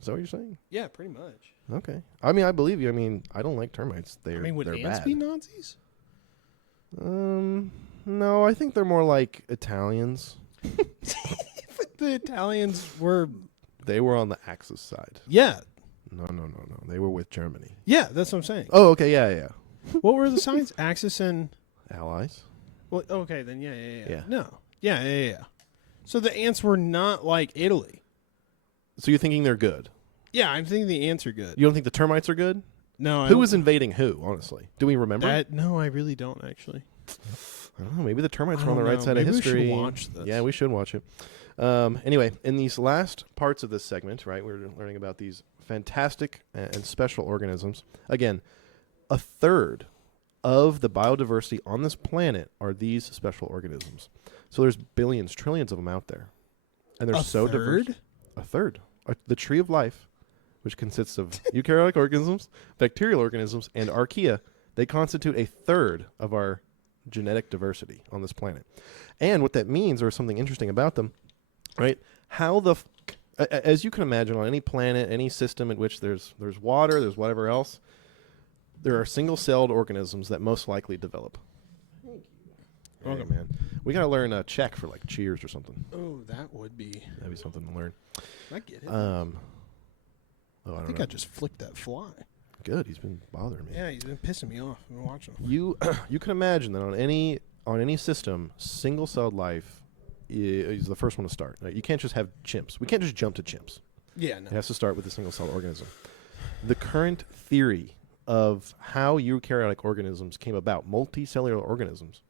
Is that what you're saying? Yeah, pretty much. Okay. I mean, I believe you. I mean, I don't like termites. Would they're ants bad. be Nazis? No, I think they're more like Italians. But the Italians were. They were on the Axis side. Yeah. No. They were with Germany. Yeah, that's what I'm saying. Oh, okay. Yeah. What were the signs? Axis and Allies. Well, okay, then yeah. No. Yeah. So the ants were not like Italy. So you're thinking they're good? Yeah, I'm thinking the ants are good. You don't think the termites are good? No. Who was invading who, honestly? Do we remember? No, I really don't, actually. I don't know. Maybe the termites were on the right side of history. We should watch this. Yeah, we should watch it. Anyway, in these last parts of this segment, right, we're learning about these fantastic and special organisms. Again, a third of the biodiversity on this planet are these special organisms. So there's billions, trillions of them out there. And they're so diverse. A third. the tree of life, which consists of eukaryotic organisms, bacterial organisms, and archaea, they constitute a third of our genetic diversity on this planet. And what that means, or something interesting about them, right? As you can imagine, on any planet, any system in which there's water, there's whatever else, there are single-celled organisms that most likely develop. Thank you. Hey, man. We got to learn Czech for like cheers or something. Oh, that'd be something to learn. I get it. I think I just flicked that fly. Good. He's been bothering me. Yeah, he's been pissing me off. I've been watching him. You can imagine that on any system, single-celled life is the first one to start. Right? You can't just have chimps. We can't just jump to chimps. Yeah, no. It has to start with a single-celled organism. The current theory of how eukaryotic organisms came about, multicellular organisms,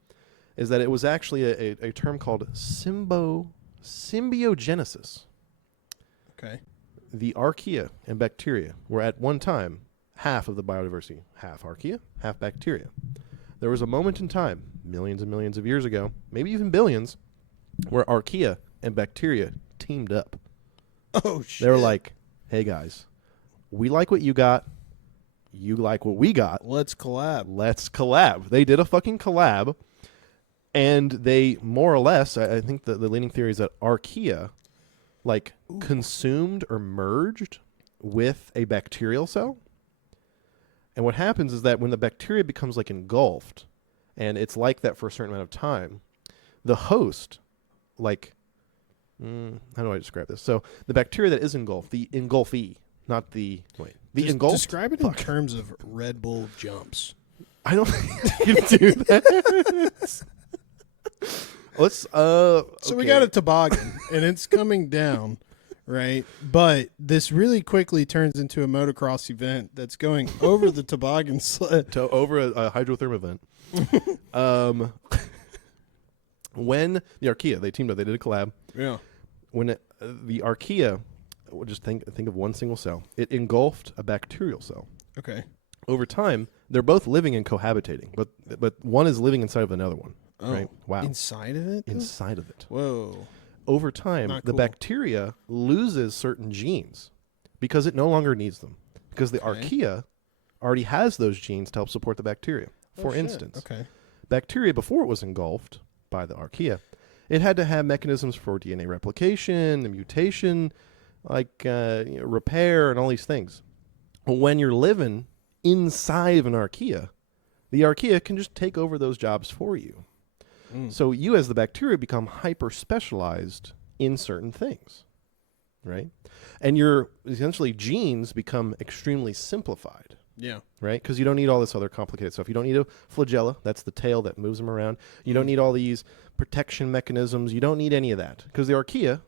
is that it was actually a term called symbiogenesis. Okay. The archaea and bacteria were at one time half of the biodiversity, half archaea, half bacteria. There was a moment in time, millions and millions of years ago, maybe even billions, where archaea and bacteria teamed up. Oh, shit. They were like, hey, guys, we like what you got. You like what we got. Let's collab. They did a fucking collab, and they more or less, I think the leading theory is that archaea, consumed or merged with a bacterial cell. And what happens is that when the bacteria becomes engulfed, and it's like that for a certain amount of time, the host, how do I describe this? So the bacteria that is engulfed, the engulfee, not the engulfed. Describe it in terms of Red Bull jumps. I don't think you can do that. Let's So we got a toboggan and it's coming down, right? But this really quickly turns into a motocross event that's going over the toboggan sled over a hydrotherm event. When the archaea, they teamed up, they did a collab. Yeah. When the archaea, just think of one single cell, it engulfed a bacterial cell. Okay. Over time, they're both living and cohabitating, but one is living inside of another one. Oh, right? Wow. Inside of it? Inside of it. Whoa. Over time, the bacteria loses certain genes because it no longer needs them. Because the archaea already has those genes to help support the bacteria. For instance, bacteria, before it was engulfed by the archaea, it had to have mechanisms for DNA replication, and mutation, repair, and all these things. When you're living inside of an archaea, the archaea can just take over those jobs for you. So you, as the bacteria, become hyper-specialized in certain things, right? And your essentially genes become extremely simplified. Yeah. Right? Because you don't need all this other complicated stuff. You don't need a flagella. That's the tail that moves them around. You don't need all these protection mechanisms. You don't need any of that. Because the archaea,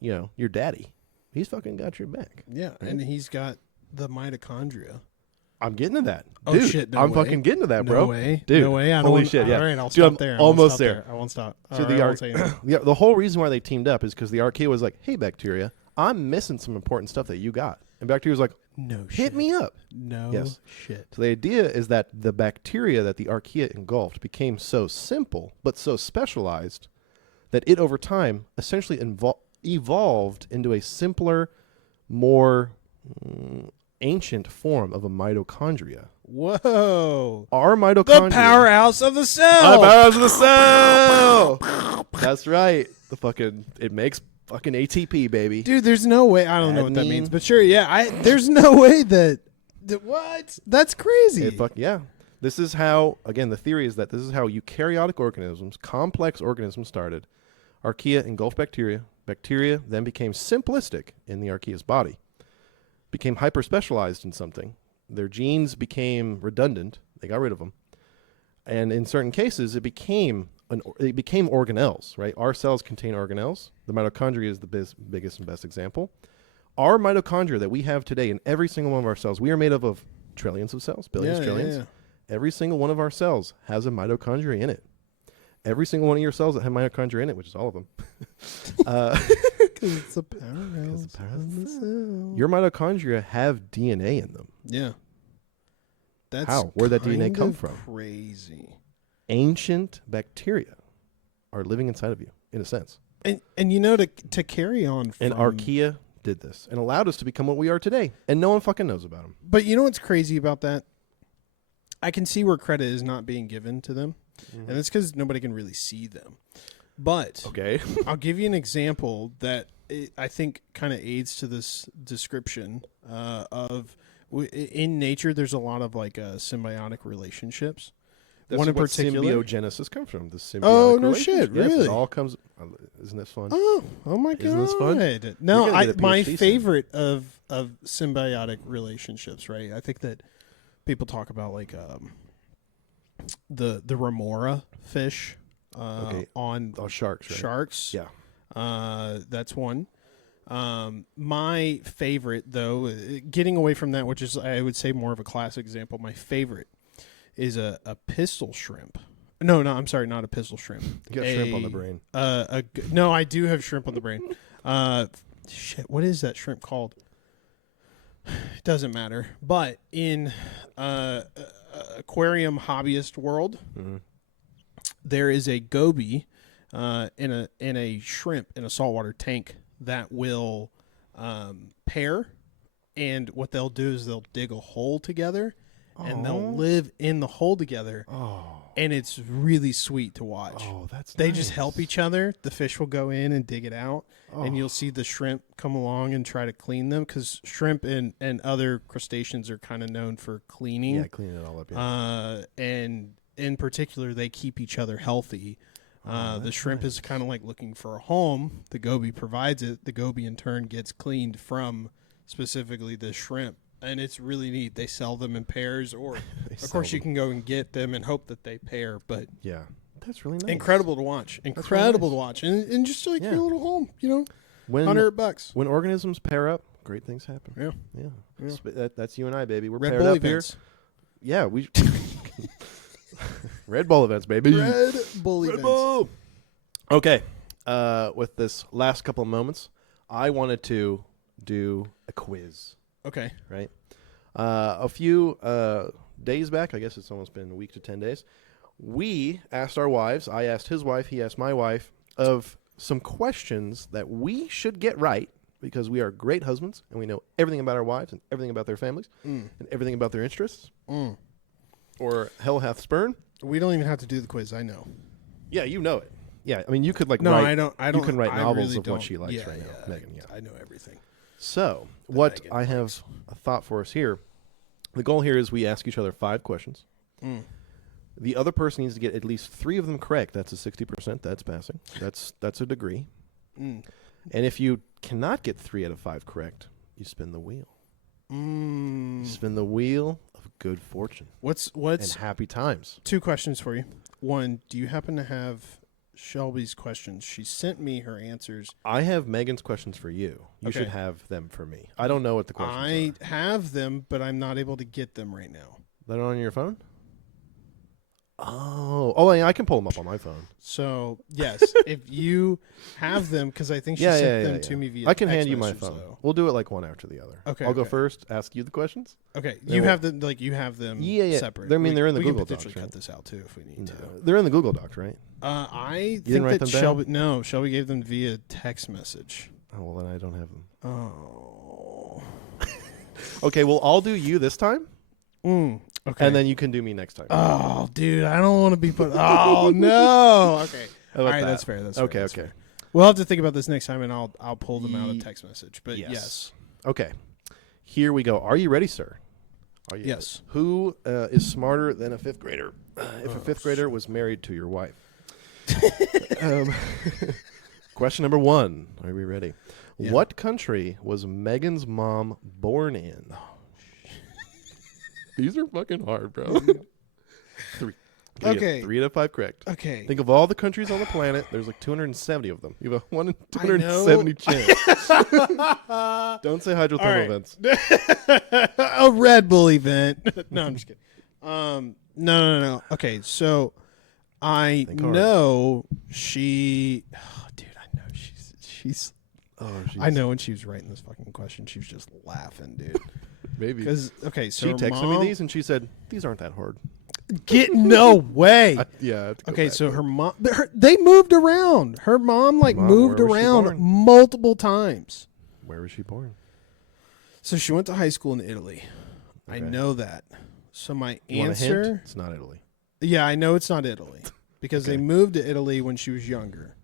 your daddy, he's fucking got your back. Yeah, right? And he's got the mitochondria. I'm getting to that. Oh, dude, shit, I'm fucking getting to that, bro. No way. Dude, no way. Holy shit, yeah. All right, I'll dude, stop there. Almost there. I won't stop. So the whole reason why they teamed up is because the archaea was like, hey, bacteria, I'm missing some important stuff that you got. And bacteria was like, no shit. Hit me up. No shit. So the idea is that the bacteria that the archaea engulfed became so simple but so specialized that it over time essentially evolved into a simpler, more ancient form of a mitochondria. Whoa. Our mitochondria. The powerhouse of the cell. The powerhouse of the cell. That's right. It makes fucking ATP, baby. Dude, there's no way. I don't know what that means, but sure, yeah. There's no way that what? That's crazy. Yeah. This is how, again, the theory is that this is how eukaryotic organisms, complex organisms started. Archaea engulfed bacteria. Bacteria then became simplistic in the archaea's body. Became hyper-specialized in something. Their genes became redundant. They got rid of them. And in certain cases, it became organelles, right? Our cells contain organelles. The mitochondria is the biggest and best example. Our mitochondria that we have today in every single one of our cells, we are made up of trillions of cells, billions, trillions. Yeah. Every single one of our cells has a mitochondria in it. Every single one of your cells that have mitochondria in it, which is all of them. Because it's a powerhouse of the cell. Your mitochondria have DNA in them. Yeah. That's how? Where'd that DNA come from? Crazy. Ancient bacteria are living inside of you, in a sense. And to carry on from... And archaea did this and allowed us to become what we are today, and no one fucking knows about them. But you know what's crazy about that? I can see where credit is not being given to them, and it's because nobody can really see them. But Okay. I'll give you an example that I think kind of aids to this description of in nature. There's a lot of like symbiotic relationships. That's One in what particular. symbiogenesis comes from. The symbiotic Oh, no relationship. shit, Yes, really? it all comes. Isn't this fun? Oh my god! Isn't this fun? No, You're gonna get a my PhD soon. favorite of symbiotic relationships, right? I think that people talk about like the remora fish Okay. on Oh, sharks. Right? sharks. Yeah. That's one. My favorite, though, getting away from that, which is I would say more of a classic example. My favorite is a pistol shrimp. No, I'm sorry, not a pistol shrimp. You got shrimp on the brain. No, I do have shrimp on the brain. Shit, what is that shrimp called? It doesn't matter. But in aquarium hobbyist world, there is a goby in a shrimp in a saltwater tank that will pair, and what they'll do is they'll dig a hole together, and they'll live in the hole together. And it's really sweet to watch. They just help each other. The fish will go in and dig it out, and you'll see the shrimp come along and try to clean them, because shrimp and other crustaceans are kind of known for cleaning. Yeah, cleaning it all up. Yeah. And in particular, they keep each other healthy. The shrimp is kind of like looking for a home. The goby provides it. The goby in turn gets cleaned from specifically the shrimp. And it's really neat. They sell them in pairs, or of course you can go and get them and hope that they pair. But yeah, that's really nice. incredible to watch. Incredible to watch, and just like your little home, $100. When organisms pair up, great things happen. Yeah. That's you and I, baby. We're Red paired Bull up events. here. Yeah, we. Red Bull events, baby. Red Bull events. Bull. Okay. With this last couple of moments, I wanted to do a quiz. Okay. Right. A few days back, I guess it's almost been a week to 10 days, we asked our wives, I asked his wife, he asked my wife, of some questions that we should get right, because we are great husbands and we know everything about our wives and everything about their families and everything about their interests. Or hell hath spurn. We don't even have to do the quiz. I know. Yeah, you know it. Yeah, I mean, you could write. I don't. You can write novels really of what she likes yeah, right now, Megan. Yeah, I know everything. So, what I have a thought for us here, the goal here is we ask each other 5 questions. The other person needs to get at least 3 of them correct. That's a 60%. That's passing. That's a degree. And if you cannot get 3 out of 5 correct, you spin the wheel. You spin the wheel of good fortune. What's and happy times. 2 questions for you. One, do you happen to have Shelby's questions? She sent me her answers. I have Megan's questions for you. You should have them for me. I don't know what the questions are. I have them, but I'm not able to get them right now. They're on your phone? Oh, yeah, I can pull them up on my phone. So, yes, if you have them, because I think she sent them to me via I can text hand you my message, phone. though. We'll do it like one after the other. Okay. I'll go first, ask you the questions. Okay. Then You have them separate. They're in the we Google can potentially Docs, right? cut this out, too, if we need to. They're in the Google Docs, right? I didn't think write that them down? Shelby gave them via text message. Oh, well, then I don't have them. Oh. Okay, well, I'll do you this time. Okay. And then you can do me next time. Oh, dude, I don't want to be put. Oh no. Okay. All right, that's fair. That's fair. okay. That's fair. We'll have to think about this next time, and I'll pull them out of text message. But yes. Okay. Here we go. Are you ready, sir? Are you? Yes. Ready? Who is smarter than a 5th grader? If a 5th grader was married to your wife. Question number 1. Are we ready? Yeah. What country was Megan's mom born in? These are fucking hard, bro. 3. Okay. 3 out of 5 correct. Okay. Think of all the countries on the planet. There's like 270 of them. You have a 1 in 270 chance. Don't say hydrothermal events. A Red Bull event. No, I'm just kidding. No. Okay, so I know she. Oh, dude, I know she's. I know when she was writing this fucking question, she was just laughing, dude. Maybe. Because, okay, so she texted me these and she said, these aren't that hard. No way. Yeah. Okay, so her mom, they moved around. Her mom moved around multiple times. Where was she born? So she went to high school in Italy. Okay. I know that. So my You want a answer... hint? It's not Italy. Yeah, I know it's not Italy. Because Okay. they moved to Italy when she was younger.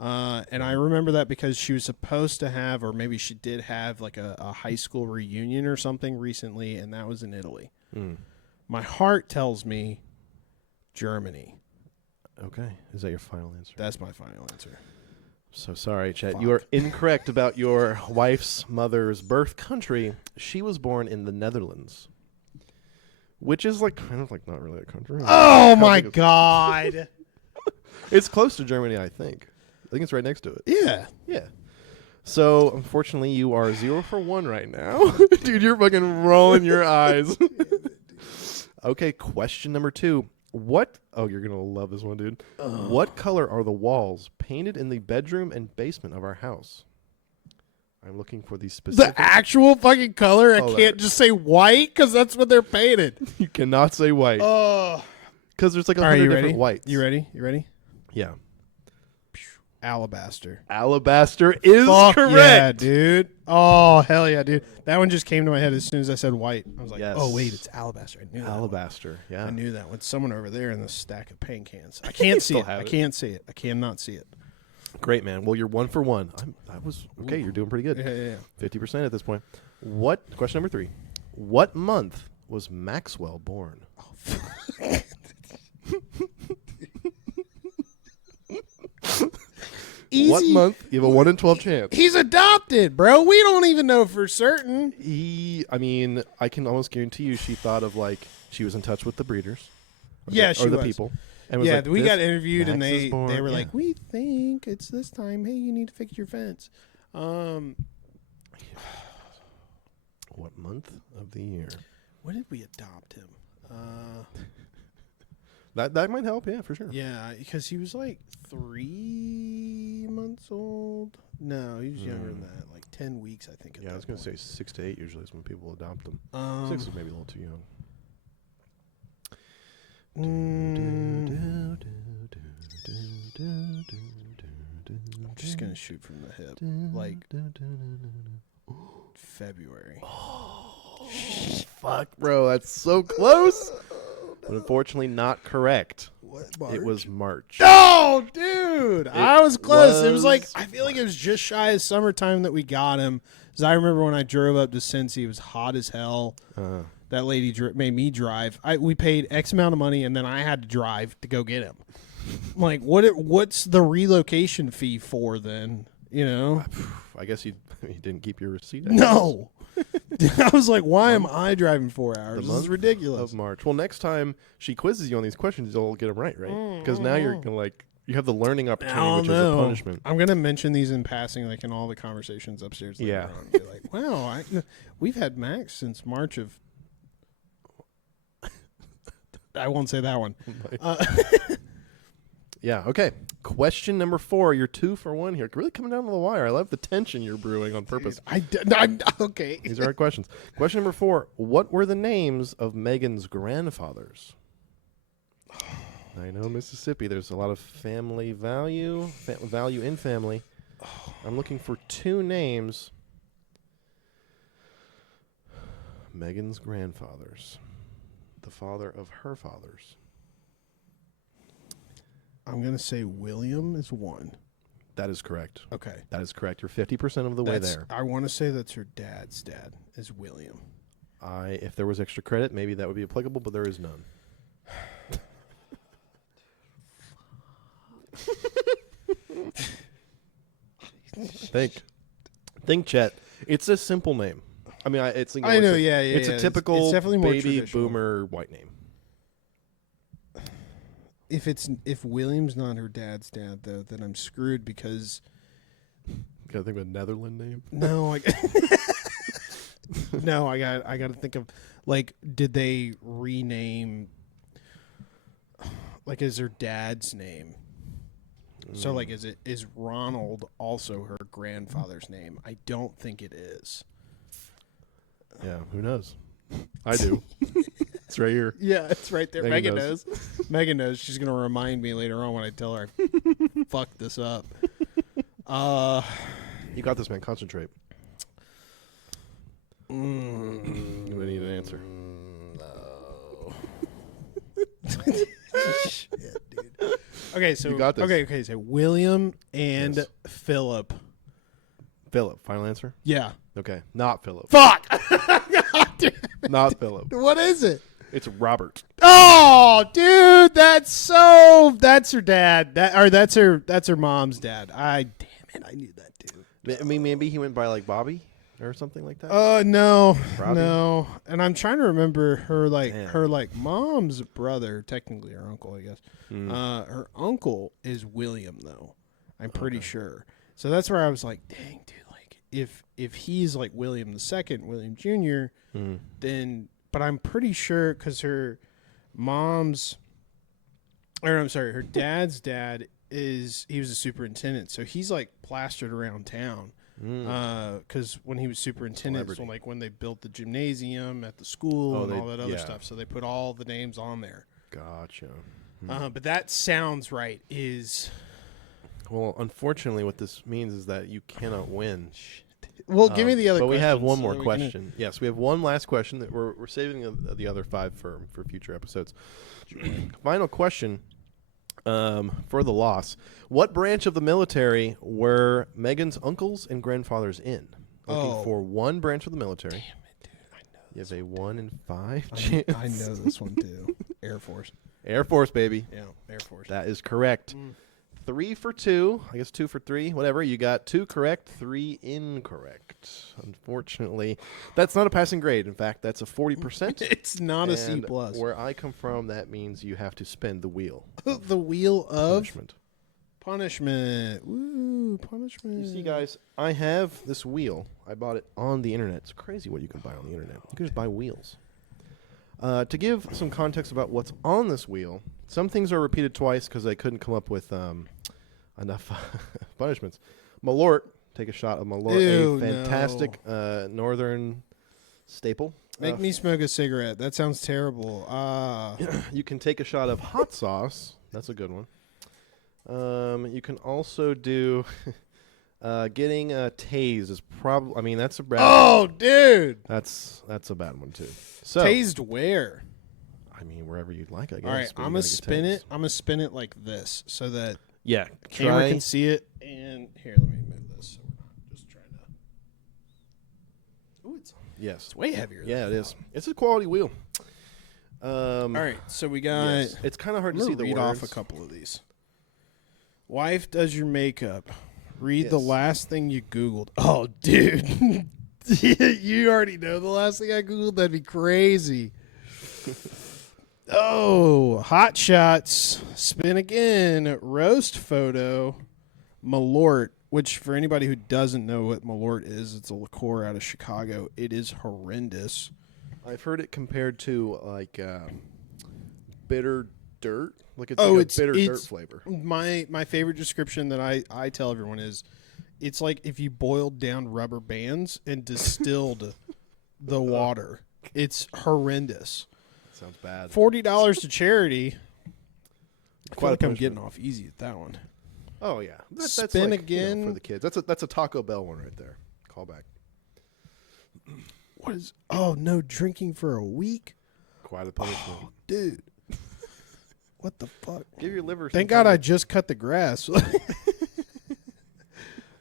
And I remember that because she was supposed to have, or maybe she did have, like a high school reunion or something recently, and that was in Italy. My heart tells me Germany. Okay. Is that your final answer? That's my final answer. So sorry, Chet. Fuck. You are incorrect about your wife's mother's birth country. She was born in the Netherlands, which is like kind of like not really a country. Oh, my God. It's close to Germany, I think. I think it's right next to it. Yeah. Yeah. So, unfortunately, you are 0 for 1 right now. Dude, you're fucking rolling your eyes. Okay, question number 2. You're going to love this one, dude. What color are the walls painted in the bedroom and basement of our house? I'm looking for the specific... The actual fucking color? I Oh, can't just say white because that's what they're painted. You cannot say white. Oh. Because there's like All right, 100 you different ready? whites. You ready? You ready? Yeah. Alabaster. Alabaster is Fuck correct. yeah, dude. Oh, hell yeah, dude. That one just came to my head as soon as I said white. I was like, Yes. oh, wait, it's alabaster. I knew that one. Alabaster, yeah. I knew that one. Someone over there in the stack of paint cans. I can't see Still it. have I it. can't see it. I cannot see it. Great, man. Well, you're 1 for 1. I was okay. You're doing pretty good. Yeah. 50% at this point. Question number 3. What month was Maxwell born? Easy. What month? You have a 1 in 12 chance. He's adopted, bro. We don't even know for certain. I can almost guarantee you she thought of like she was in touch with the breeders. Yeah, she or the was. people. And was Yeah, like, we "This got interviewed and Max is they born." were Yeah. like, we think it's this time. Hey, you need to fix your fence. What month of the year? When did we adopt him? That might help, yeah, for sure. Yeah, because he was like 3 months old. No, he was younger than that, like 10 weeks, I think. Yeah, I was going to say 6 to 8 usually is when people adopt them. 6 is maybe a little too young. I'm just gonna shoot from the hip, like February. Fuck, bro, that's so close. But unfortunately, not correct. What, It was March. Oh, dude, I was close. It was like was I feel like it was just shy of summertime that we got him. Because I remember when I drove up to Cincy, it was hot as hell. That lady made me drive. We paid X amount of money, and then I had to drive to go get him. I'm like, what's the relocation fee for then? You know? I guess you didn't keep your receipt. No. I was like, why am I driving 4 hours? This is ridiculous. Of March. Well, next time she quizzes you on these questions, you'll get them right? Because now you're gonna you have the learning opportunity, which is a punishment. I'm gonna mention these in passing, like in all the conversations upstairs. Later on. Be like, wow, we've had Max since March of. I won't say that one. Yeah. Okay. Question number 4. You're 2 for 1 here. Really coming down to the wire. I love the tension you're brewing on purpose. I'm okay. These are hard questions. Question number 4. What were the names of Megan's grandfathers? I know Mississippi. There's a lot of family value in family. I'm looking for 2 names. Megan's grandfathers. The father of her fathers. I'm gonna say William is one. That is correct. Okay, That is correct. You're 50% of the way there. I want to say that's her dad's dad is William. If there was extra credit, maybe that would be applicable, but there is none. Think, Chet. It's a simple name. I mean, it's. I know, yeah. It's a typical it's definitely more baby traditional. boomer white name. If William's not her dad's dad, though, then I'm screwed because. Gotta think of a Netherland name. No, I got to think of like, did they rename? Like, is her dad's name? So, like, is Ronald also her grandfather's name? I don't think it is. Yeah, who knows? I do. It's right here. Yeah, it's right there. Megan Megan knows. Megan knows. She's gonna remind me later on when I tell her I fucked this up. You got this, man. Concentrate. Do I need an answer? No. Shit, dude. Okay, so You got this. Okay. So William and Yes. Philip. Philip. Final answer? Yeah. Okay. Not Philip. Fuck. God damn it. Not Philip. What is it? It's Robert. Oh, dude, that's her dad. That's her mom's dad. Damn it, I knew that dude. I mean, maybe he went by like Bobby or something like that. No, Robbie? no. And I'm trying to remember her Damn. mom's brother, technically her uncle, I guess. Her uncle is William though. I'm pretty sure. So that's where I was like, dang, dude, like if he's like William the Second, William Jr., then. But I'm pretty sure because her dad's dad he was a superintendent, so he's like plastered around town. Because when he was superintendent, so like when they built the gymnasium at the school and all that other stuff, so they put all the names on there. Gotcha. But that sounds right. Well, unfortunately, what this means is that you cannot win. Well, give me the other. But we have one so more that we question. Yes, we have one last question that we're saving the other 5 for future episodes. Final question for the loss. What branch of the military were Megan's uncles and grandfathers in? Looking for one branch of the military. Damn it, dude! I know. You have a 1 in 5 chance. I know this one too. Air Force. Air Force, baby. Yeah, Air Force. That is correct. 3 for 2. I guess 2 for 3. Whatever. You got 2 correct, 3 incorrect. Unfortunately, that's not a passing grade. In fact, that's a 40%. It's not a C+. Where I come from, that means you have to spin the wheel. The wheel of Punishment. Ooh, punishment. You see, guys, I have this wheel. I bought it on the internet. It's crazy what you can buy on the internet. You can just buy wheels. To give some context about what's on this wheel, some things are repeated twice because I couldn't come up with enough punishments. Malort, take a shot of Malort, Ew, a fantastic northern staple. Make me smoke a cigarette. That sounds terrible. You can take a shot of hot sauce. That's a good one. You can also do getting tased is probably. I mean, that's a bad. Oh, dude. That's a bad one too. So Tased where? I mean, wherever you'd like. I guess. All right, but I'm you gonna gotta get spin tased. it. I'm gonna spin it like this so that Yeah, camera can see it. And here, let me move this. So we're not just trying to. Ooh, it's Yes. way heavier. Yeah, than it is. It's a quality wheel. All right, so we got. Yes. It's kind of hard I'm to see gonna the read words. off a couple of these. Wife does your makeup. Read the Yes. last thing you Googled. Oh, dude. You already know the last thing I Googled? That'd be crazy. Oh, hot shots. Spin again. Roast photo. Malort, which for anybody who doesn't know what Malort is, it's a liqueur out of Chicago. It is horrendous. I've heard it compared to like bitter dirt. Like it's Oh, like it's- a bitter dirt it's- flavor. My favorite description that I tell everyone is it's like if you boiled down rubber bands and distilled the water. It's horrendous. Sounds bad. $40 to charity. I Quite feel a like I'm punishment. getting off easy at that one. Oh yeah, that's Spin like, again. for the kids. That's a Taco Bell one right there. Call back. What is? Oh no, drinking for a week, Quite a punishment. dude. What the fuck? Give your liver. Thank some God time I to- just cut the grass.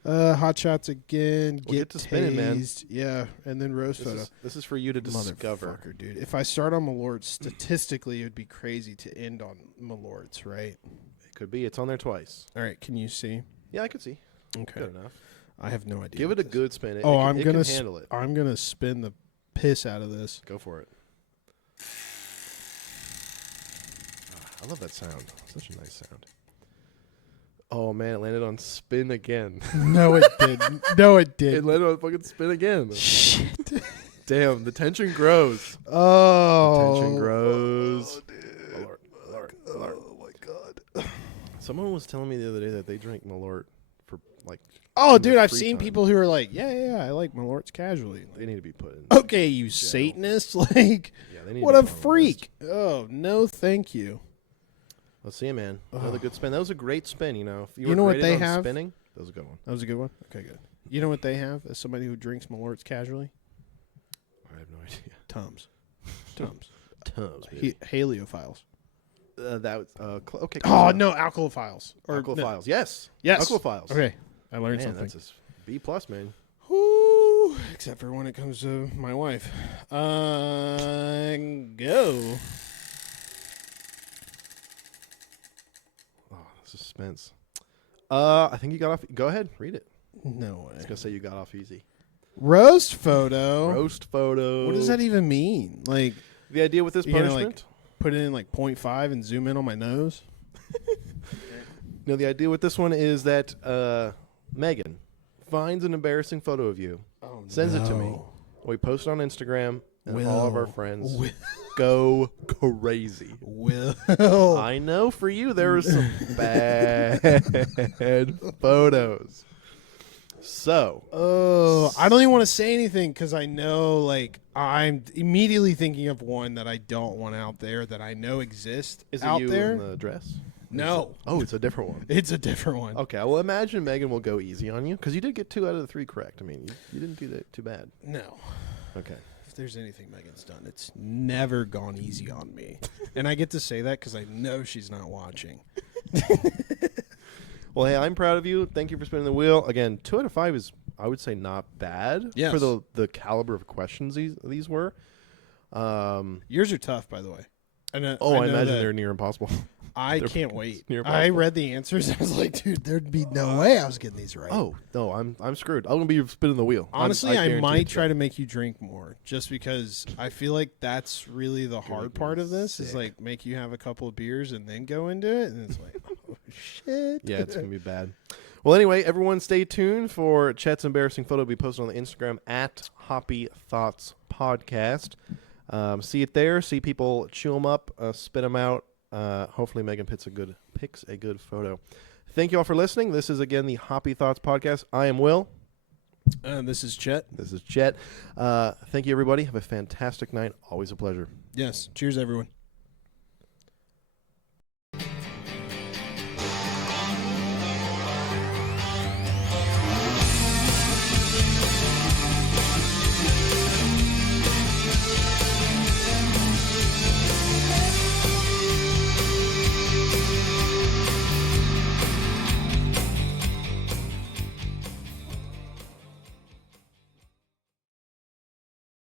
Hot shots again. Well, get to spinning, man. tased. Yeah, and then roast photo. This is for you to discover. Motherfucker, dude. If I start on Malorts, statistically, it would be crazy to end on Malorts, right? It could be. It's on there twice. All right, can you see? Yeah, I could see. Okay. Good enough. I have no idea. Give what it a this- good spin. Oh, it can handle it. I'm gonna spin the piss out of this. Go for it. I love that sound. Such a nice sound. Oh man, it landed on spin again. No, it didn't. No, it It didn't. landed on fucking spin again. Shit. Damn, the tension grows. Oh. Tension grows. dude. Malort. Oh my god. Someone was telling me the other day that they drink Malort for like. Oh, in their dude, I've free seen time. people who are like, yeah, I like Malorts casually. They need to be put in. Okay, you Satanist. Like, Yeah, they need what to a be put on the freak. Oh, no, thank you. Let's see, man. Another good spin. That was a great spin. You know, if you You were know what graded they on have? spinning, that was a good one. That was a good one. Okay, good. You know what they have as somebody who drinks Malorts casually? Tums. Tums, baby. Haliophiles. That was okay. Oh no, alkalophiles. Or Alkalophiles. Yes. Yes. Alkalophiles. Okay, I learned Man, something. that's a B plus, man. Whoo, except for when it comes to my wife. Go. Oh, suspense. I think you got off. Go ahead, read it. No way. I was gonna say you got off easy. Roast photo. Roast photo. What does that even mean? Like, The idea with this you're gonna, punishment? put it in like 0.5 and zoom in on my nose? No, the idea with this one is that Megan finds an embarrassing photo of you, sends it to me. We post it on Instagram, and all of our friends go crazy. I know for you there are some bad photos. So, I don't even want to say anything because I know, like, I'm immediately thinking of one that I don't want out there that I know exists is it out you there. in the dress? No. Oh, it's a different one. It's a different one. Okay, well, imagine Megan will go easy on you because you did get 2 out of the 3 correct. I mean, you didn't do that too bad. No. Okay. If there's anything Megan's done, it's never gone easy on me. And I get to say that because I know she's not watching. Well, hey, I'm proud of you. Thank you for spinning the wheel. Again, 2 out of 5 is, I would say, not bad for the caliber of questions these were. Yours are tough, by the way. And, I imagine they're near impossible. I can't wait. Near I impossible. read the answers. I was like, dude, there'd be no way I was getting these right. Oh, no, I'm screwed. I'm going to be spinning the wheel. Honestly, I guarantee might it. try to make you drink more just because I feel like that's really the hard part of this is like make you have a couple of beers and then go into it. And it's like, oh, shit. Yeah, it's going to be bad. Well, anyway, everyone stay tuned for Chet's embarrassing photo to be posted on the Instagram at Hoppy Thoughts Podcast. See it there. See people chew them up, spit them out. Hopefully Megan picks a good photo. Thank you all for listening. This is, again, the Hoppy Thoughts Podcast. I am Will. This is Chet. This is Chet. Thank you, everybody. Have a fantastic night. Always a pleasure. Yes. Cheers, everyone.